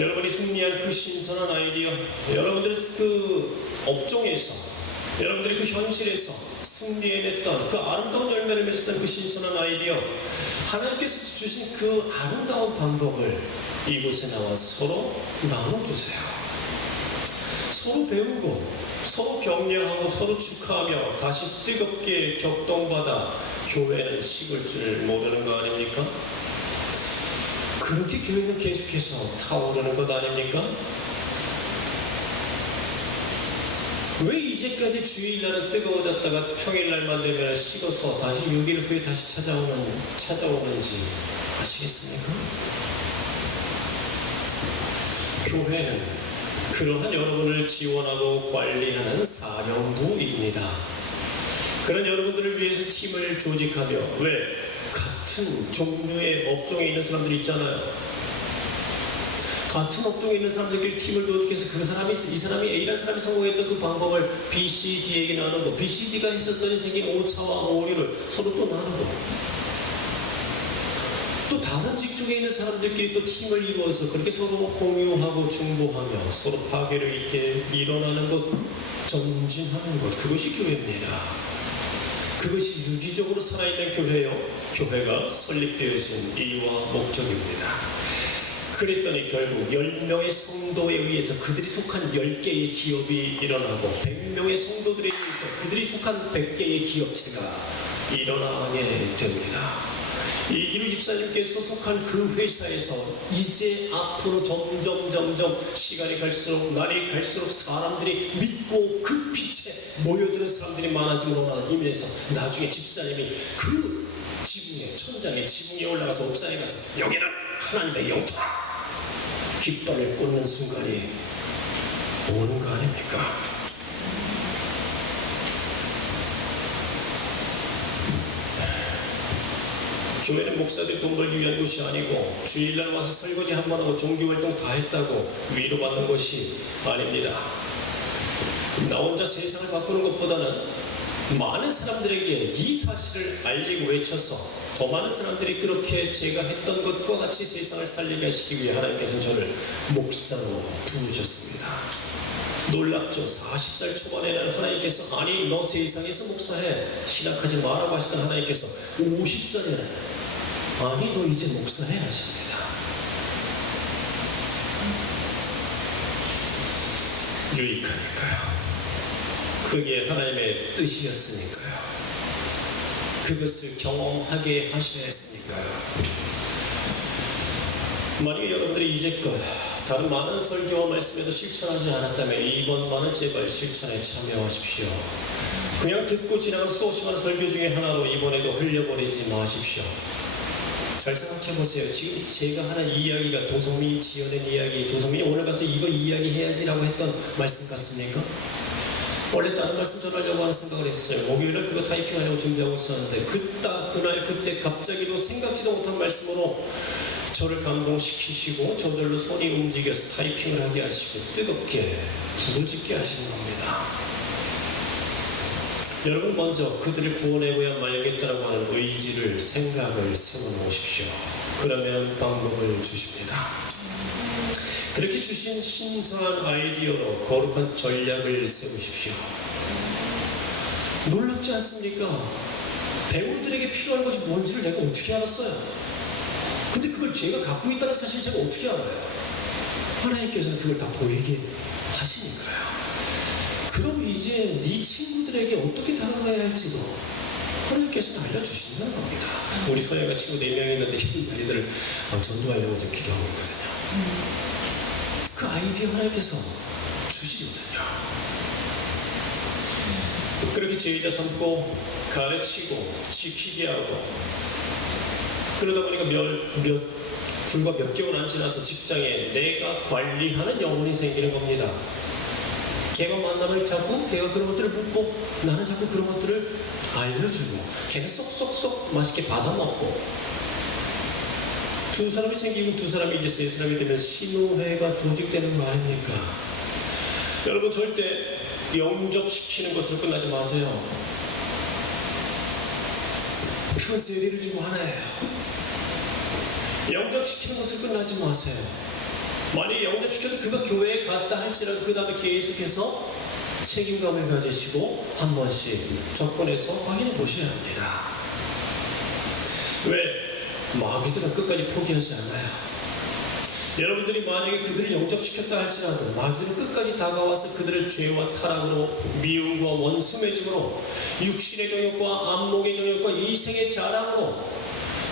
여러분이 승리한 그 신선한 아이디어, 여러분들의 그 업종에서, 여러분들이 그 현실에서 승리해냈던 그 아름다운 열매를 맺었던 그 신선한 아이디어, 하나님께서 주신 그 아름다운 방법을 이곳에 나와 서로 나눠주세요. 서로 배우고 서로 격려하고 서로 축하하며 다시 뜨겁게 격동받아 교회는 식을 줄 모르는 거 아닙니까? 그렇게 교회는 계속해서 타오르는 것 아닙니까? 왜 이제까지 주일날은 뜨거워졌다가 평일날만 되면 식어서 다시 6일 후에 다시 찾아오는지 아시겠습니까? 교회는 그러한 여러분을 지원하고 관리하는 사령부입니다. 그런 여러분들을 위해서 팀을 조직하며, 왜? 같은 종류의 업종에 있는 사람들이 있잖아요. 같은 업종에 있는 사람들끼리 팀을 조직해서 이 사람이 A라는 사람이 성공했던 그 방법을 B, C, D에게 나누고, B, C, D가 있었더니 생긴 오차와 오류를 서로 또 나누고, 또 다른 직종에 있는 사람들끼리 또 팀을 이루어서 그렇게 서로 공유하고 중보하며 서로 파괴를 있게 일어나는 것, 전진하는 것, 그것이 교회입니다. 그것이 유기적으로 살아있는 교회요, 교회가 설립되어진 이유와 목적입니다. 그랬더니 결국 10명의 성도에 의해서 그들이 속한 10개의 기업이 일어나고 100명의 성도들에 의해서 그들이 속한 100개의 기업체가 일어나게 됩니다. 이기루 집사님께서 속한 그 회사에서 이제 앞으로 점점 시간이 갈수록, 날이 갈수록 사람들이 믿고 그 빛에 모여드는 사람들이 많아지므로 인해서 나중에 집사님이 그 지붕에, 천장에, 지붕에 올라가서 옥상에 가서 여기는 하나님의 영토다 깃발을 꽂는 순간이 오는 거 아닙니까? 교회는 목사들이 돈 벌기 위한 곳이 아니고 주일날 와서 설거지 한 번 하고 종교활동 다 했다고 위로받는 것이 아닙니다. 나 혼자 세상을 바꾸는 것보다는 많은 사람들에게 이 사실을 알리고 외쳐서 더 많은 사람들이 그렇게 제가 했던 것과 같이 세상을 살리게 하시기 위해 하나님께서는 저를 목사로 부르셨습니다. 놀랍죠. 40살 초반에는 하나님께서 아니 너 세상에서 목사해 신학하지 마라고 하시던 하나님께서 50살에는 아니 너 이제 목사해 하십니다. 유익하니까요. 그게 하나님의 뜻이었으니까요. 그것을 경험하게 하셔야 했으니까요. 만약에 여러분들이 이제껏 다른 많은 설교와 말씀에도 실천하지 않았다면 이번만은 제발 실천에 참여하십시오. 그냥 듣고 지나간 수없이 많은 설교 중에 하나로 이번에도 흘려버리지 마십시오. 잘 생각해보세요. 지금 제가 하는 이야기가 도성민이 지어낸 이야기, 도성민이 오늘 가서 이거 이야기해야지라고 했던 말씀 같습니까? 원래 다른 말씀 전하려고 하는 생각을 했어요. 목요일날 그거 타이핑하려고 준비하고 있었는데 그날 그때 갑자기도 생각지도 못한 말씀으로 저를 감동시키시고 저절로 손이 움직여서 타이핑을 하게 하시고 뜨겁게 불을 짓게 하시는 겁니다. 여러분 먼저 그들을 구원해고야 말겠다라고 하는 의지를 생각을 세워놓으십시오. 그러면 방법을 주십니다. 그렇게 주신 신선한 아이디어로 거룩한 전략을 세우십시오. 놀랍지 않습니까? 배우들에게 필요한 것이 뭔지를 내가 어떻게 알았어요? 근데 그걸 제가 갖고 있다는 사실 제가 어떻게 알아요? 하나님께서는 그걸 다 보이게 하시니까요. 그럼 이제 네 친구들에게 어떻게 다가가야 할지도 하나님께서는 알려주신다는 겁니다. 우리 서양가 친구 4명 있는데 이 아이들을 전도하려고 지금 기도하고 있거든요. 그 아이디어 하나님께서 주시거든요. 그렇게 제자 삼고 가르치고 지키게 하고 그러다 보니까 불과 몇 개월 안 지나서 직장에 내가 관리하는 영혼이 생기는 겁니다. 걔가 만나면 자꾸 걔가 그런 것들을 묻고 나는 자꾸 그런 것들을 알려주고 걔는 쏙쏙쏙 맛있게 받아먹고 두 사람이 생기고 두 사람이 이제 세 사람이 되면 신호회가 조직되는 거 아닙니까? 여러분 절대 영접시키는 것으로 끝나지 마세요. 그건 세례를 주고 하나예요. 영접시키는 것으로 끝나지 마세요. 만약에 영접시켜서 그가 교회에 갔다 할지라도 그 다음에 계속해서 책임감을 가지시고 한 번씩 접근해서 확인해 보셔야 합니다. 왜? 마귀들은 끝까지 포기하지 않아요. 여러분들이 만약에 그들을 영접시켰다 할지라도 마귀들은 끝까지 다가와서 그들을 죄와 타락으로 미움과 원수 맺음으로 육신의 정욕과 안목의 정욕과 이생의 자랑으로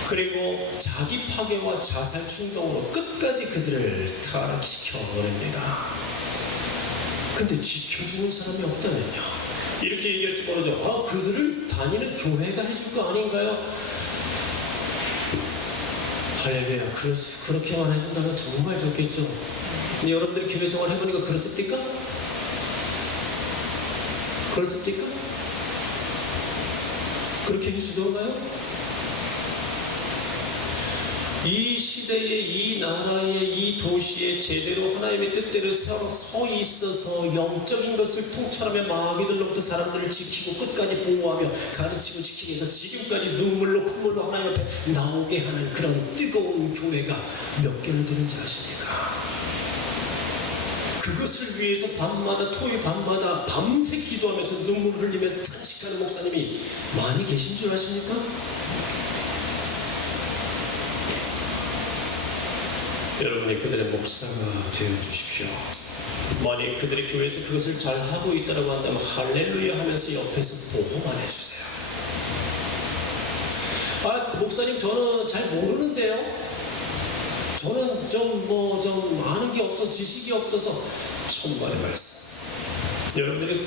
그리고 자기 파괴와 자살 충동으로 끝까지 그들을 타락시켜 버립니다. 근데 지켜주는 사람이 없다면요. 이렇게 얘기할지 모르죠. 그들을 다니는 교회가 해줄 거 아닌가요? 할렐루야. 그렇게만 해준다면 정말 좋겠죠. 근데 여러분들이 교회 생활 해보니까 그렇습니까? 그렇습니까? 그렇게 해주던가요? 이 시대에 이 나라에 이 도시에 제대로 하나님의 뜻대로 서 있어서 영적인 것을 통찰하며 마귀들로부터 사람들을 지키고 끝까지 보호하며 가르치고 지키기 위해서 지금까지 눈물로 콧물로 하나님 앞에 나오게 하는 그런 뜨거운 교회가 몇 개나 되는지 아십니까? 그것을 위해서 밤마다 토요일 밤마다 밤새 기도하면서 눈물을 흘리면서 탄식하는 목사님이 많이 계신 줄 아십니까? 여러분이 그들의 목사가 되어주십시오. 만약 그들의 교회에서 그것을 잘 하고 있다고 한다면 할렐루야 하면서 옆에서 보호만 해주세요. 목사님 저는 잘 모르는데요. 저는 좀 아는 게 없어 지식이 없어서 천만의 말씀. 여러분들이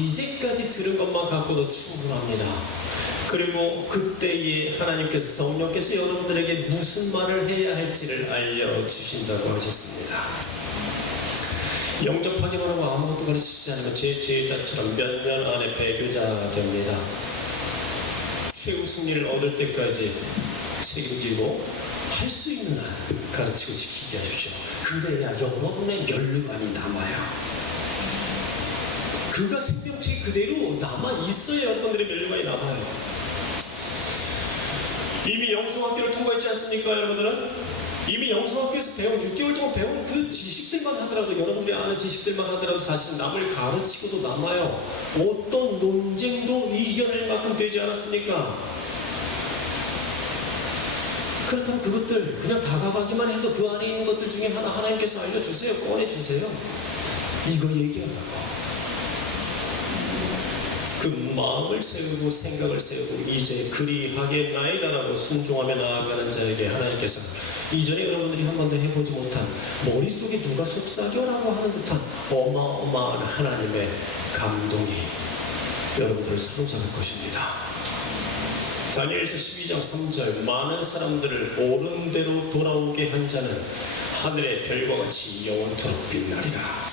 이제까지 들은 것만 갖고도 충분합니다. 그리고 그때에 하나님께서 성령께서 여러분들에게 무슨 말을 해야 할지를 알려주신다고 하셨습니다. 영접하기만 하고 아무것도 가르치지 않으면 제 제자처럼 몇 년 안에 배교자 됩니다. 최후 승리를 얻을 때까지 책임지고 할 수 있는 한 가르치고 지키게 하십시오. 그래야 여러분의 면류관이 남아요. 그가 생명체 그대로 남아있어야 여러분들의 면류관이 남아요. 이미 영성학교를 통과했지 않습니까, 여러분들은? 이미 영성학교에서 배운 6개월 동안 배운 그 지식들만 하더라도, 여러분들이 아는 지식들만 하더라도 사실 남을 가르치고도 남아요. 어떤 논쟁도 이겨낼 만큼 되지 않았습니까? 그렇다면 그것들 그냥 다가가기만 해도 그 안에 있는 것들 중에 하나 하나님께서 알려주세요. 꺼내주세요. 이거 얘기하라고. 그 마음을 세우고 생각을 세우고 이제 그리하겠나이다라고 순종하며 나아가는 자에게 하나님께서 이전에 여러분들이 한 번도 해보지 못한 머릿속에 누가 속삭여라고 하는 듯한 어마어마한 하나님의 감동이 여러분들을 사로잡을 것입니다. 다니엘서 12장 3절 많은 사람들을 옳은 대로 돌아오게 한 자는 하늘의 별과 같이 영원토록 빛나리라.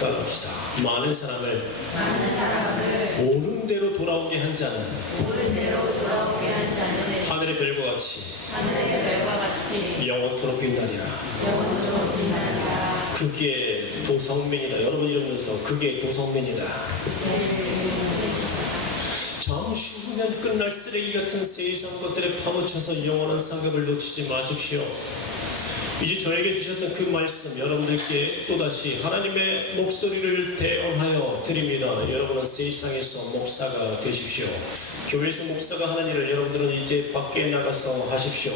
따라합시다. 많은 사람을 옳은 대로 돌아오게 한 자는 하늘의 별과 같이 영원토록 빛나리라. 그게 도성민이다. 여러분 이러면서 그게 도성민이다. 잠시 후면 끝날 쓰레기 같은 세상 것들에 파묻혀서 영원한 상급을 놓치지 마십시오. 이제 저에게 주셨던 그 말씀 여러분들께 또다시 하나님의 목소리를 대언하여 드립니다. 여러분은 세상에서 목사가 되십시오. 교회에서 목사가 하는 일을 여러분들은 이제 밖에 나가서 하십시오.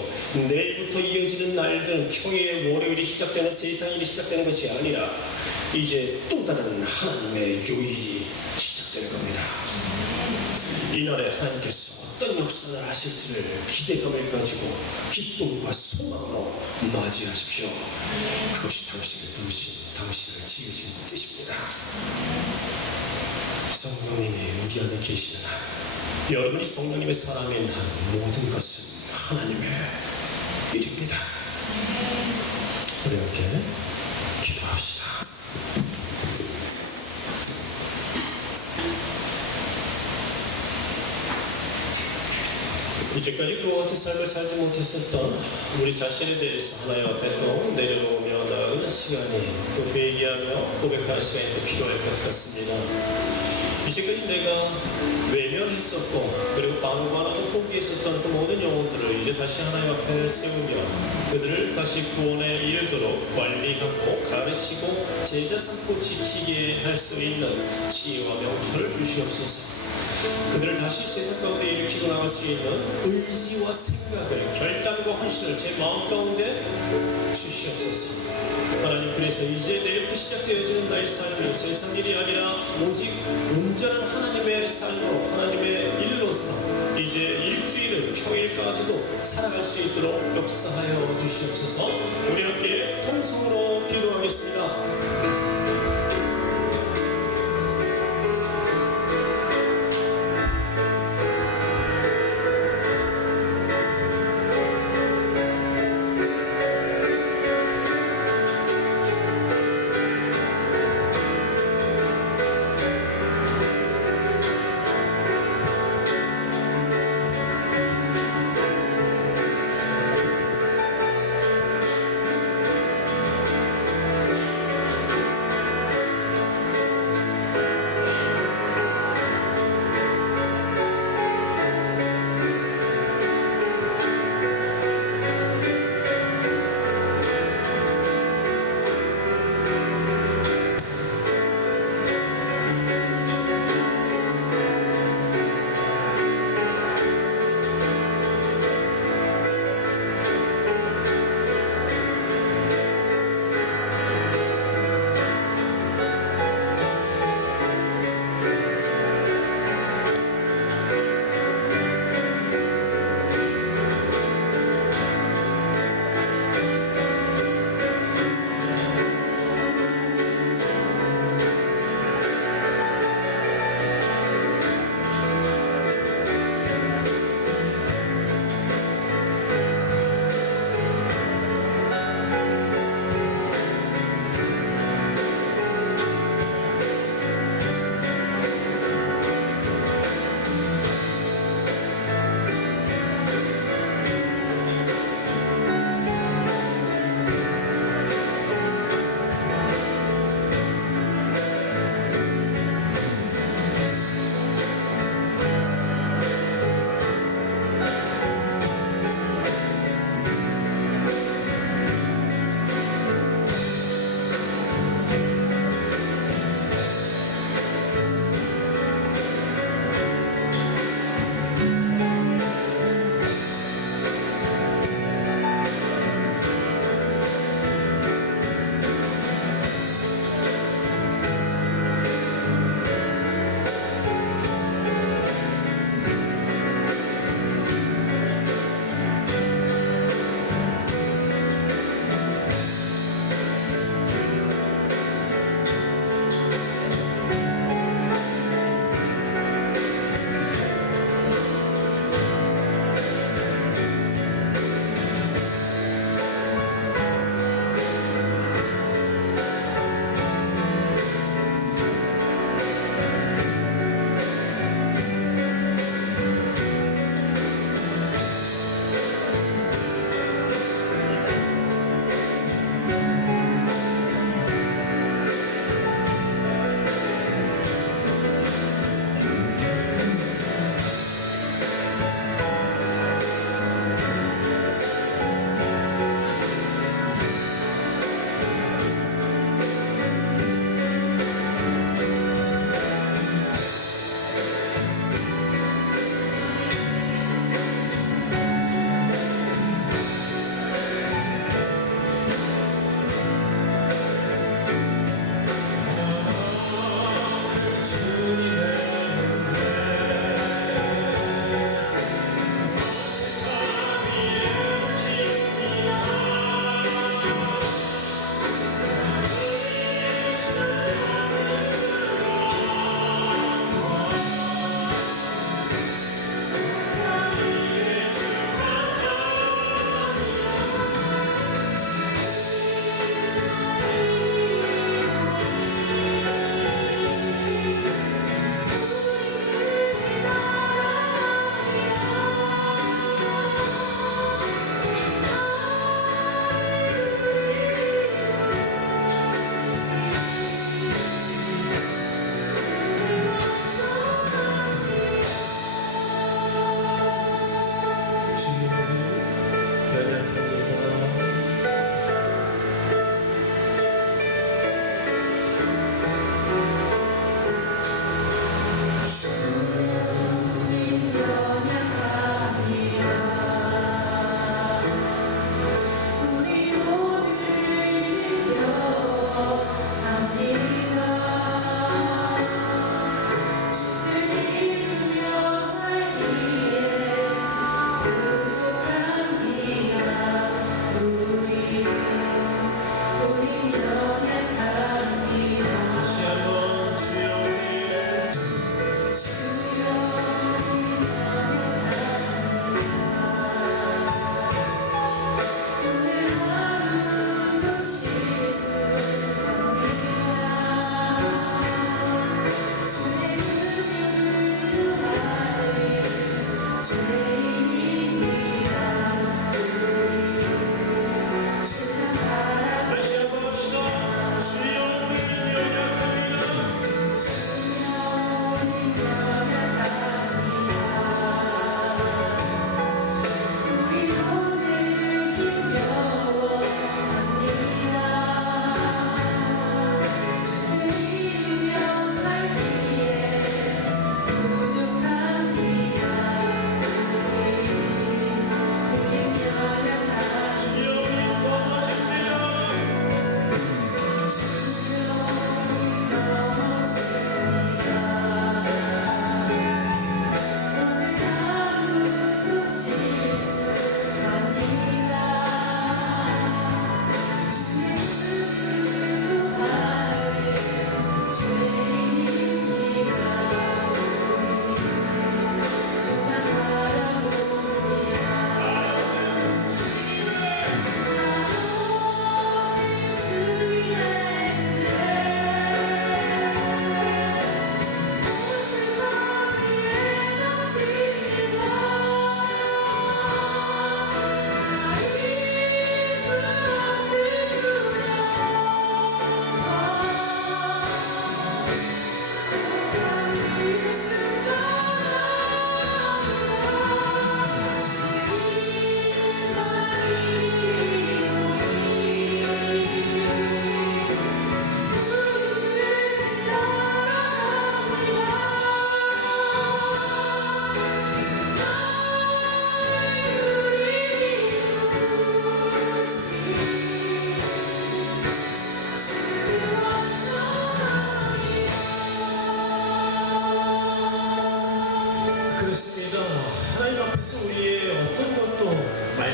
내일부터 이어지는 날들은 평일에 월요일이 시작되는 세상 일이 시작되는 것이 아니라 이제 또 다른 하나님의 요일이 시작되는 겁니다. 이날에 하나님께서 어떤 역사를 하실지를 기대감을 가지고 기쁨과 소망으로 맞이하십시오. 그것이 당신을 부르신, 당신을 지으신 뜻입니다. 성령님이 우리 안에 계시는 한, 여러분이 성령님의 사랑인 한 모든 것은 하나님의 일입니다. 우리 함께 기도합시다. 이제까지 그와 같은 삶을 살지 못했었던 우리 자신에 대해서 하나님 앞에 또 내려놓으며 나아가는 시간이 또 회개하며 고백하는 시간이 또 필요할 것 같습니다. 이제까지 내가 외면했었고 그리고 방관하고 포기했었던 그 모든 영혼들을 이제 다시 하나님 앞에 세우며 그들을 다시 구원에 이르도록 관리하고 가르치고 제자 삼고 지키게 할 수 있는 지혜와 명철을 주시옵소서. 그들을 다시 세상 가운데 일으키고 나갈 수 있는 의지와 생각을, 결단과 헌신을 제 마음 가운데 주시옵소서. 하나님, 그래서 이제 내일부터 시작되어지는 나의 삶은 세상 일이 아니라 오직 온전한 하나님의 삶으로, 하나님의 일로서 이제 일주일을 평일까지도 살아갈 수 있도록 역사하여 주시옵소서. 우리 함께 통성으로 기도하겠습니다.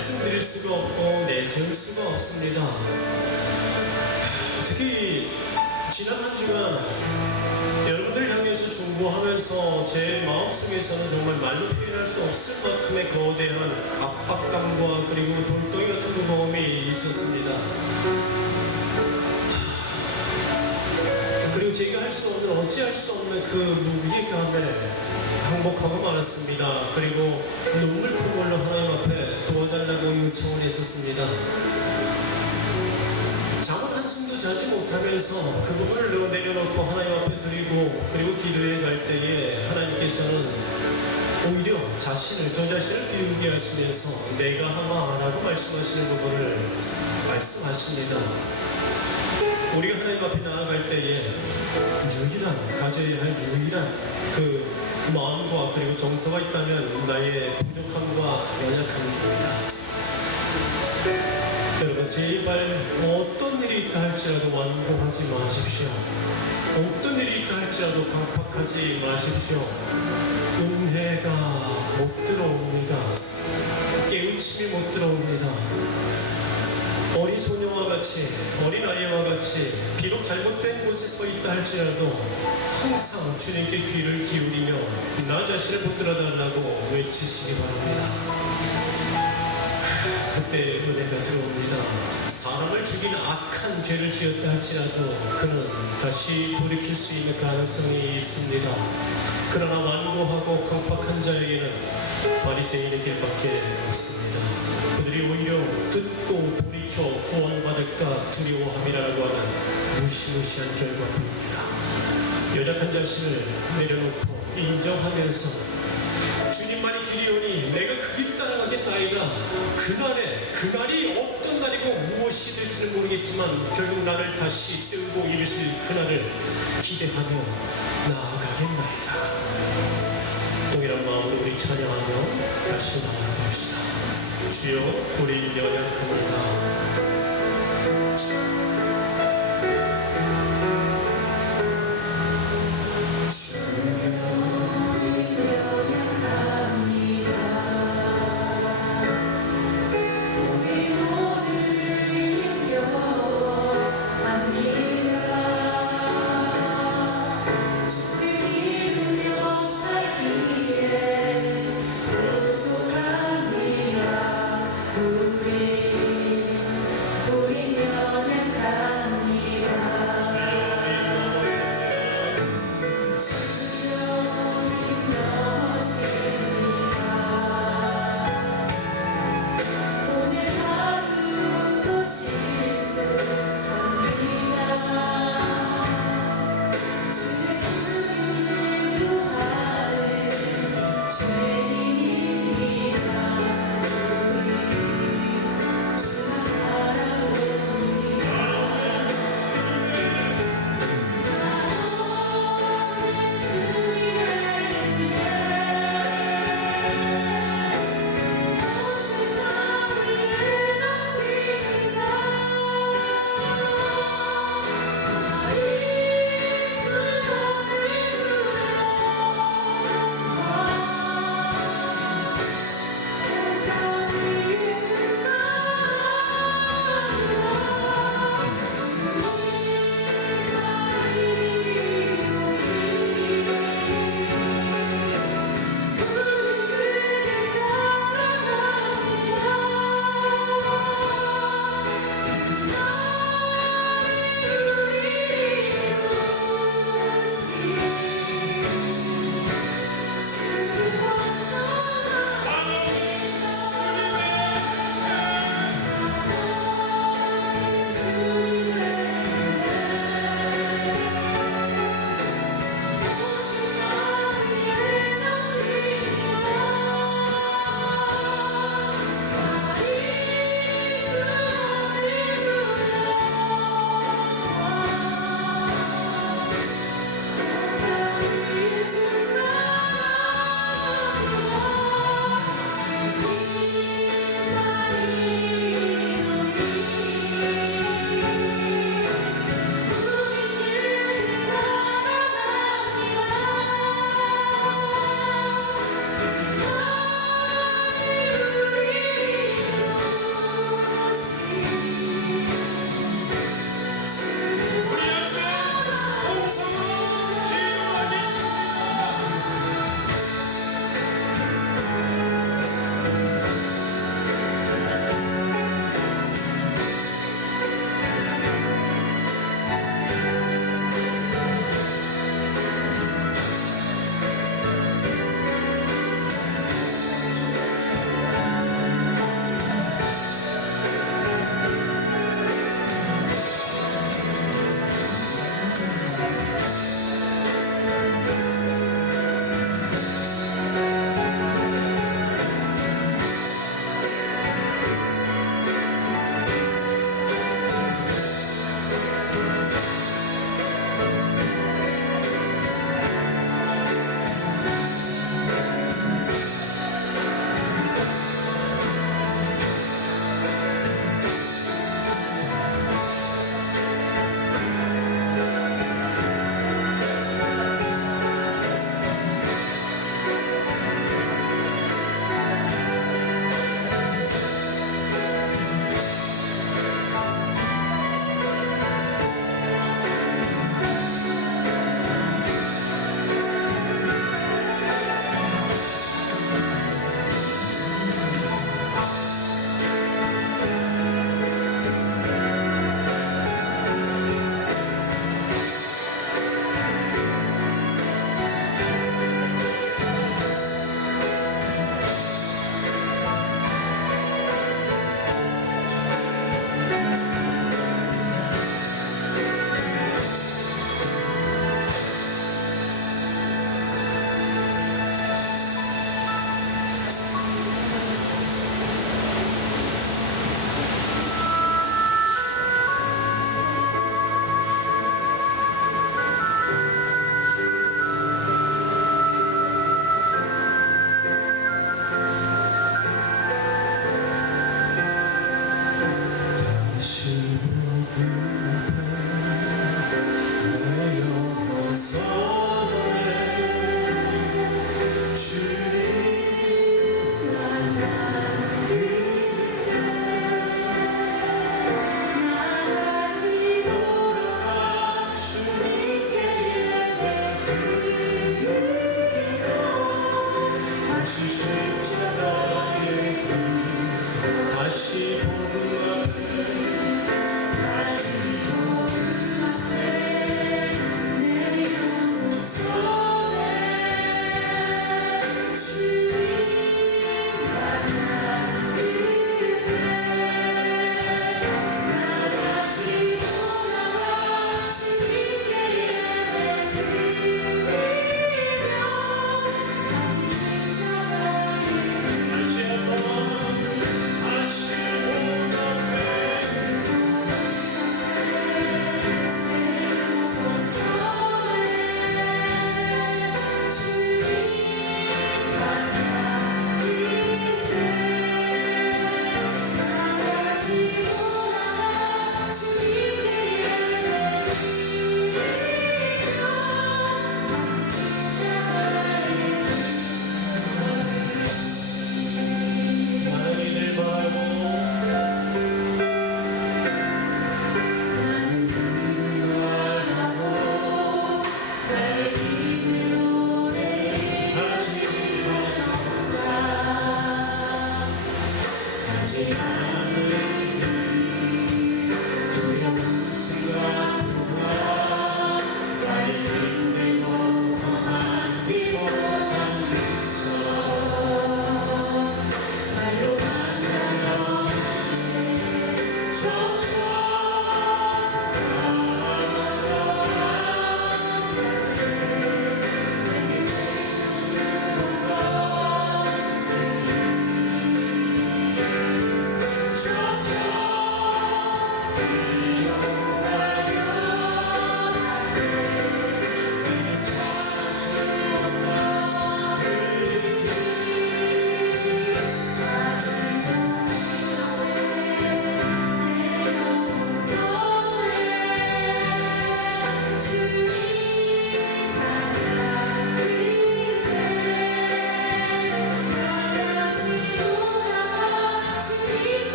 말씀드릴 수가 없고 내세울 수가 없습니다. 특히 지난 한 주간 여러분들 향해서 중보하면서 제 마음속에서는 정말 말로 표현할 수 없을 만큼의 거대한 압박감과 그리고 돌덩이 같은 무거움이 있었습니다. 그리고 제가 할 수 없는, 어찌할 수 없는 그 무게감에 항복하고 말았습니다. 그리고 눈물 콧물로 하나님 앞에 도와달라고 요청을 했었습니다. 잠은 한숨도 자지 못하면서 그 부분을 내려놓고 하나님 앞에 드리고 그리고 기도해 갈 때에 하나님께서는 오히려 저 자신을 비우게 하시면서 내가 하마라고 말씀하시는 부분을 말씀하십니다. 우리가 하나님 앞에 나아갈 때에 가져야 할 유일한 그 마음과 그리고 정서가 있다면 나의 부족함과 연약함입니다. 여러분, 제발 어떤 일이 있다 할지라도 완고하지 마십시오. 어떤 일이 있다 할지라도 강팍하지 마십시오. 은혜가 못 들어옵니다. 깨우침이 못 들어옵니다. 어린 소녀와 같이, 어린 아이와 같이 비록 잘못된 곳에 서 있다 할지라도 항상 주님께 귀를 기울이며 나 자신을 붙들어 달라고 외치시기 바랍니다. 그때 은혜가 들어옵니다. 사람을 죽이는 악한 죄를 지었다 할지라도 그는 다시 돌이킬 수 있는 가능성이 있습니다. 그러나 완고하고 강팍한 자에게는 바리새인의 길밖에 없습니다. 그들이 오히려 듣고 돌이켜 구원받을까 두려워함이라고 하는 무시무시한 결과뿐입니다. 연약한 자신을 내려놓고 인정하면서 주님만이 길이오니 내가 그 길 따라가겠나이다. 그날이 어떤 날이고 무엇이 될지는 모르겠지만 결국 나를 다시 세우고 이르실 그날을 기대하며 나아가겠나이다. 동일한 마음으로 우리 찬양하며 다시 나아갑시다. 주여, 우리 연약합니다. 우리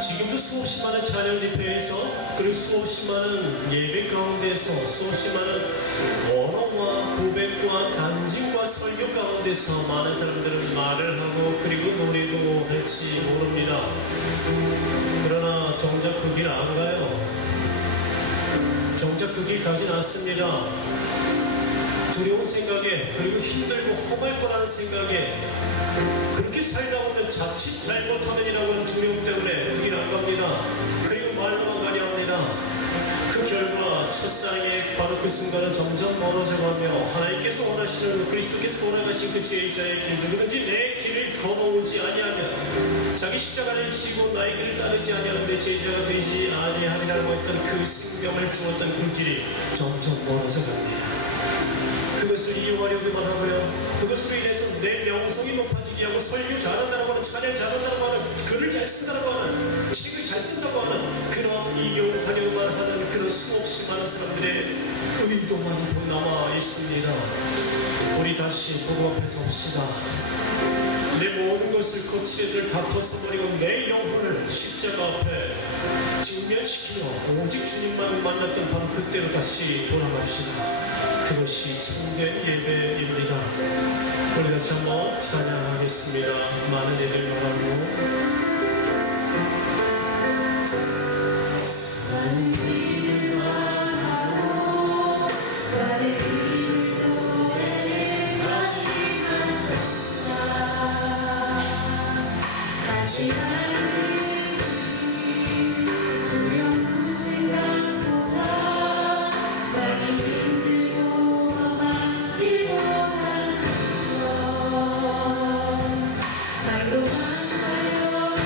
지금도 수없이 많은 찬양 집회에서 그리고 수없이 많은 예배 가운데서 수없이 많은 원어와 고백과 간증과 설교 가운데서 많은 사람들은 말을 하고 그리고 노래도 할지 모릅니다. 그러나 정작 그 길 안 가요. 정작 그 길 가진 않습니다. 두려운 생각에 그리고 힘들고 험할 거라는 생각에 그렇게 살다 보면 자칫 잘못하면이라고 하는 두려움 때문에 그 길 안 갑니다. 그리고 말로만 가려 합니다. 그 결과 첫사랑의 바로 그 순간은 점점 멀어져가며 하나님께서 원하시는 그리스도께서 원하신 그 제자의 길 누구든지 내 길을 걸어오지 아니하면 자기 십자가를 지고 나의 길을 따르지 아니하면 내 제자가 되지 아니하리라고 했던 그 생명을 주었던 그 길이 점점 멀어져갑니다. 그것을 이용하려고만 하고요. 그것으로 인해서 내 명성이 높아지게 하고 설교 잘한다고 하는 찬양 잘한다고 하는 글을 잘 쓴다고 하는 책을 잘 쓴다고 하는 그런 이용하려고만 하는 그런 수없이 많은 사람들의 의도만 남아 있습니다. 우리 다시 보고 앞에 섭시다. 내 모든 것을 거칠애들 다 벗어버리고 내 영혼을 십자가 앞에 직면시키며 오직 주님만 만났던 바로 그때로 다시 돌아갑시다. 그것이 참된 예배입니다. 우리 다시 한번 찬양하겠습니다. 많은 예배를 바라고 I know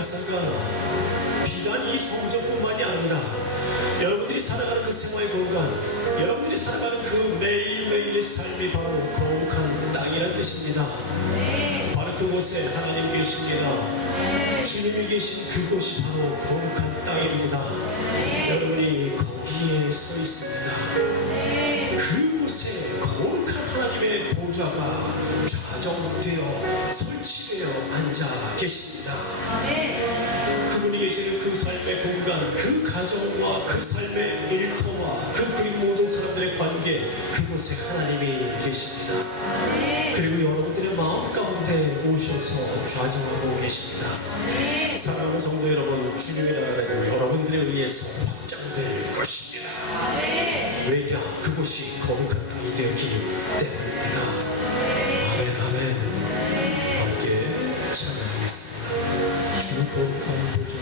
살아가나 비단 이 성전뿐만이 아니라 여러분들이 살아가는 그 생활의 공간, 여러분들이 살아가는 그 매일매일의 삶이 바로 거룩한 땅이라는 뜻입니다. 바로 그곳에 하나님 계십니다. 주님이 계신 그곳이 바로 거룩한 땅입니다. 여러분이 거기에 서 있습니다. 그곳에 거룩한 하나님의 보좌가 좌정되어 설치되어 앉아 계십니다. 그분이 계시는 그 삶의 공간, 그 가정과 그 삶의 일터와 그리고 모든 사람들의 관계, 그곳에 하나님이 계십니다. 그리고 여러분들의 마음 가운데 오셔서 좌정하고 계십니다. 사랑하는 성도 여러분, 주님의 나라는 여러분들에 의해서 확장될 것입니다. 왜냐? 그곳이 거룩한 땅이 되었기 때문입니다. 아멘, 아멘. 함께 찬양하겠습니다. 주 거룩한 보좌.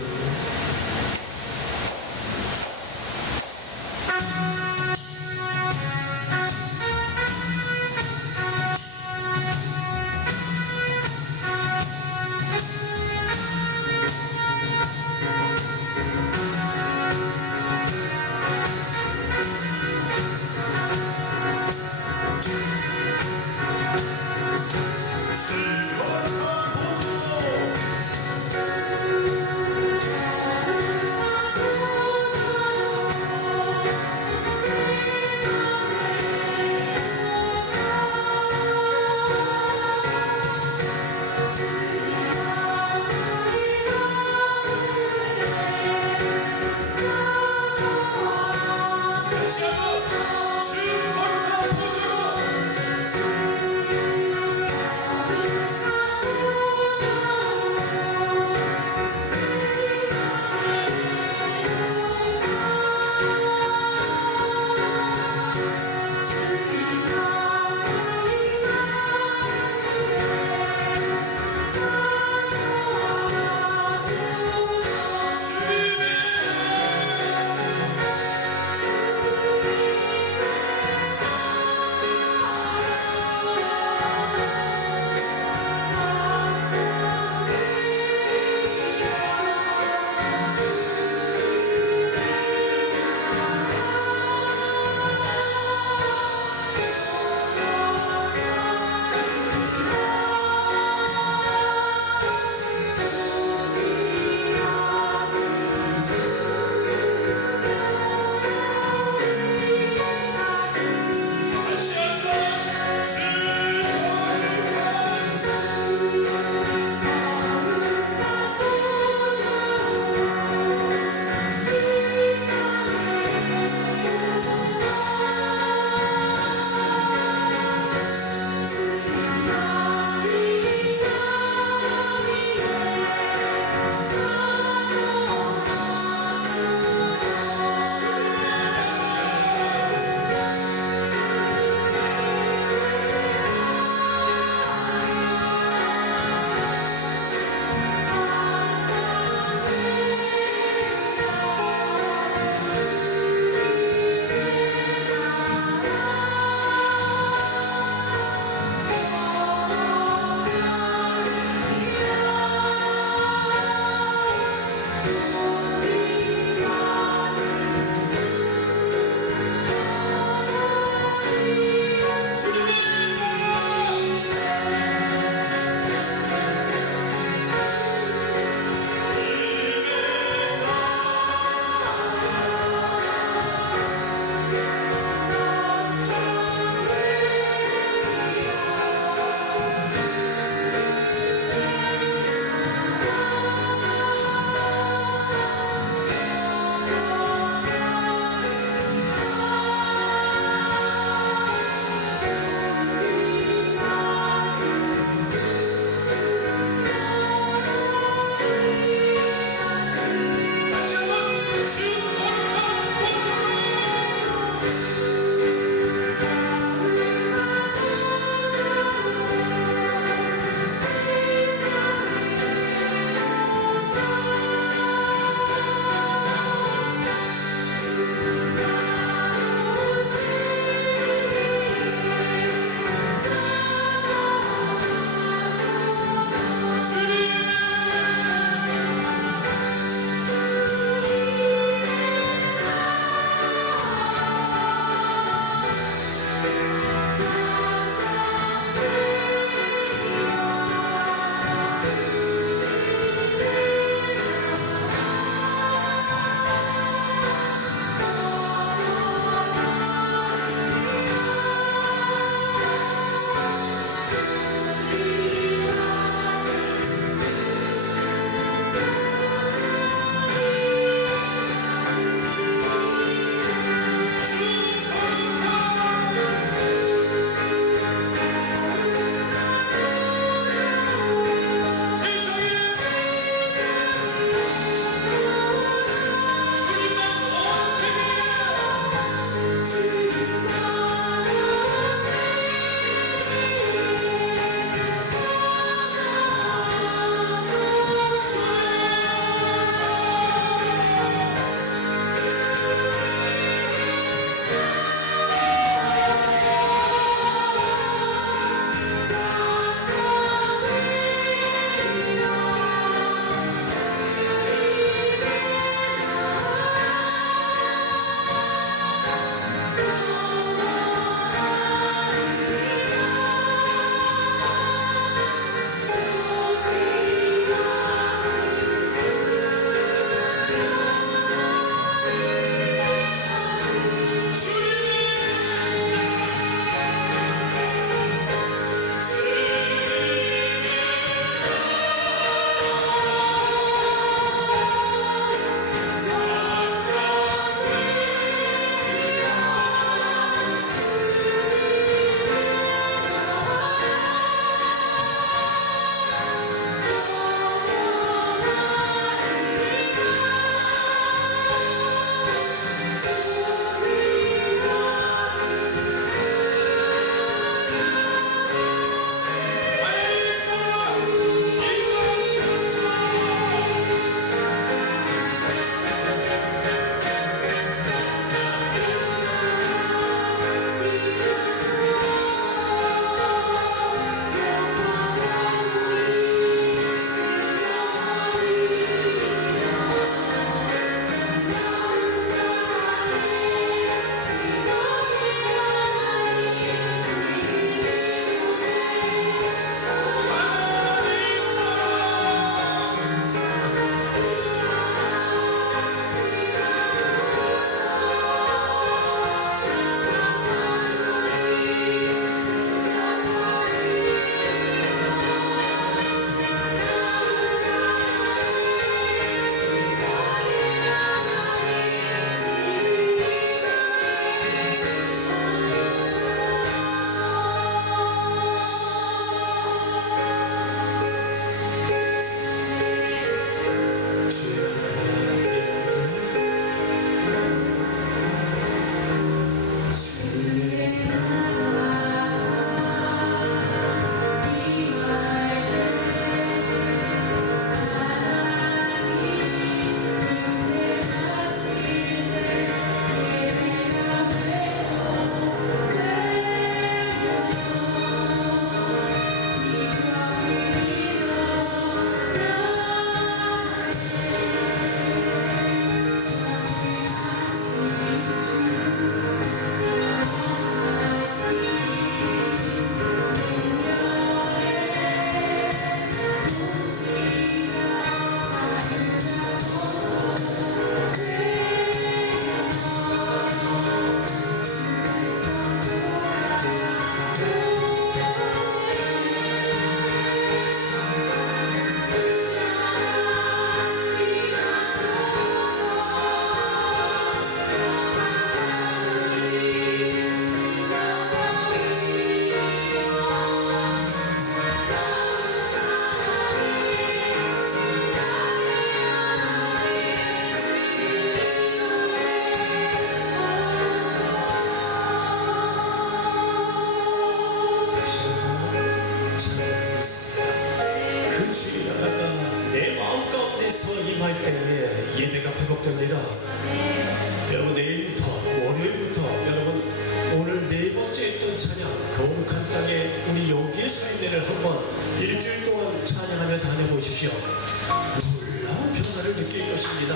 느낄 것입니다.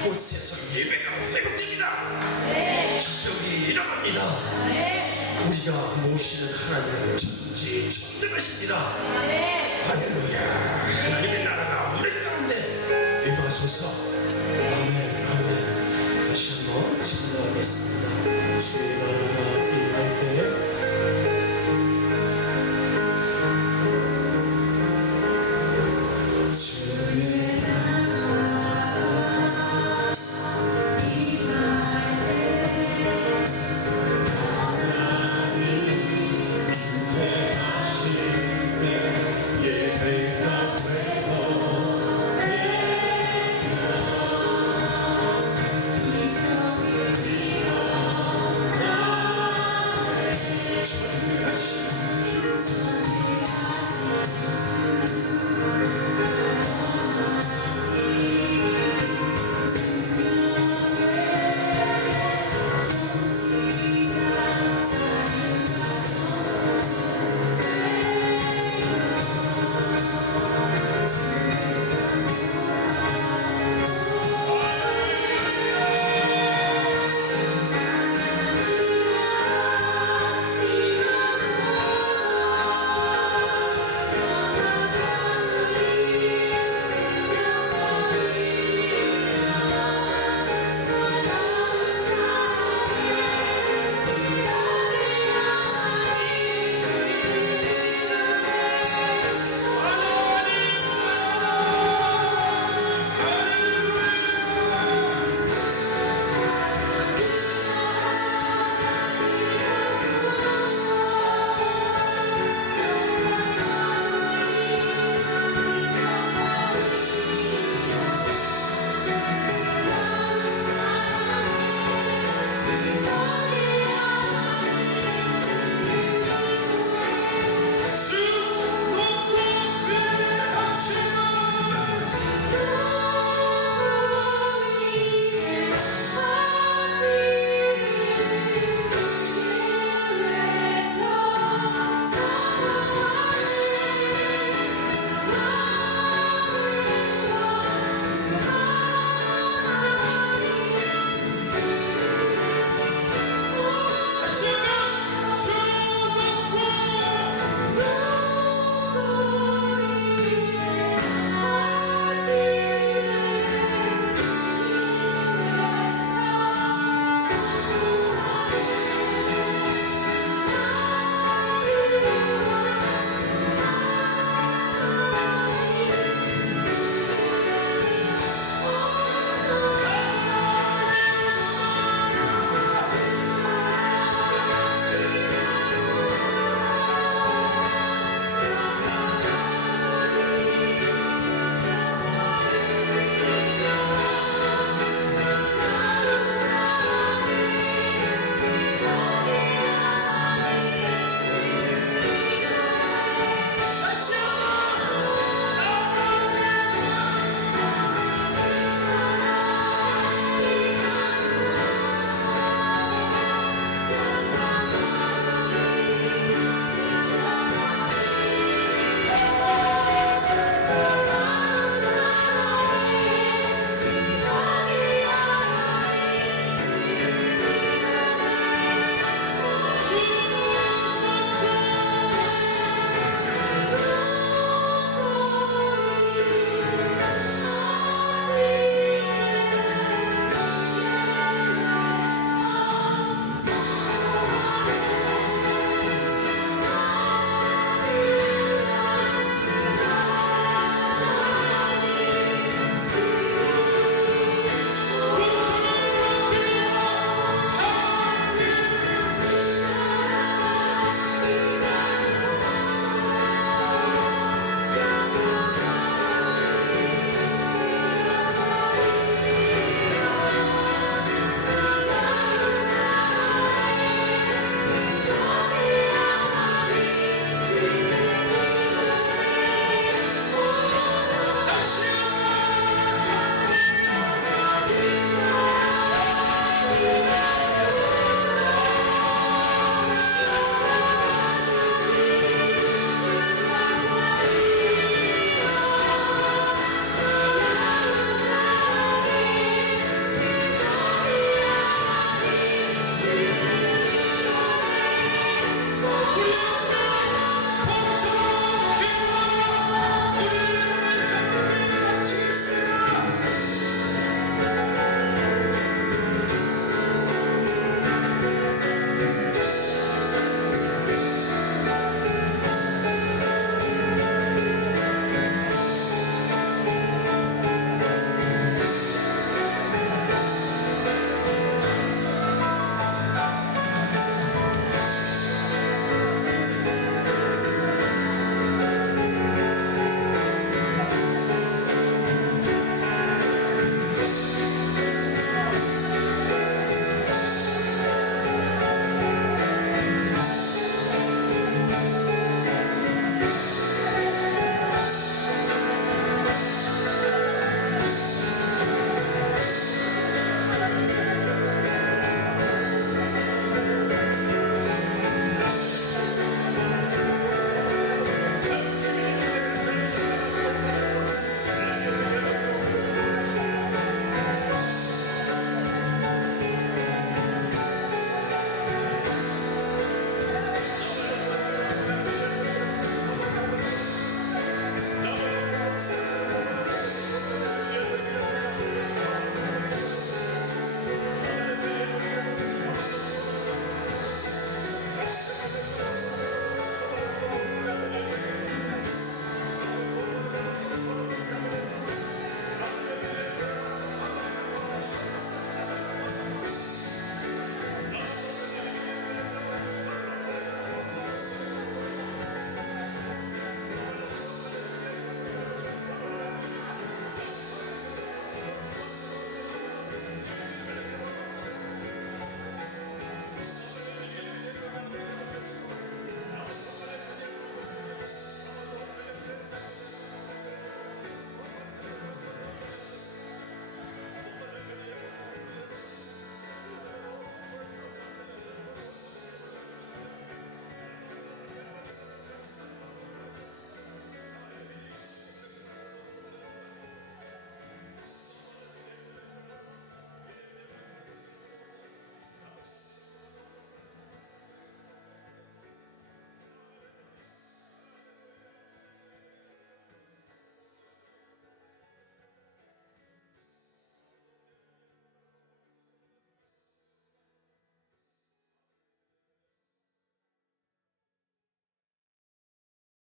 그곳에서 예배가 회복됩니다. 기적이 일어납니다. 우리가 모시는 하나님은 전지전능하십니다. 할렐루야. 하나님의 나라가 우리 가운데 임하소서. 아멘.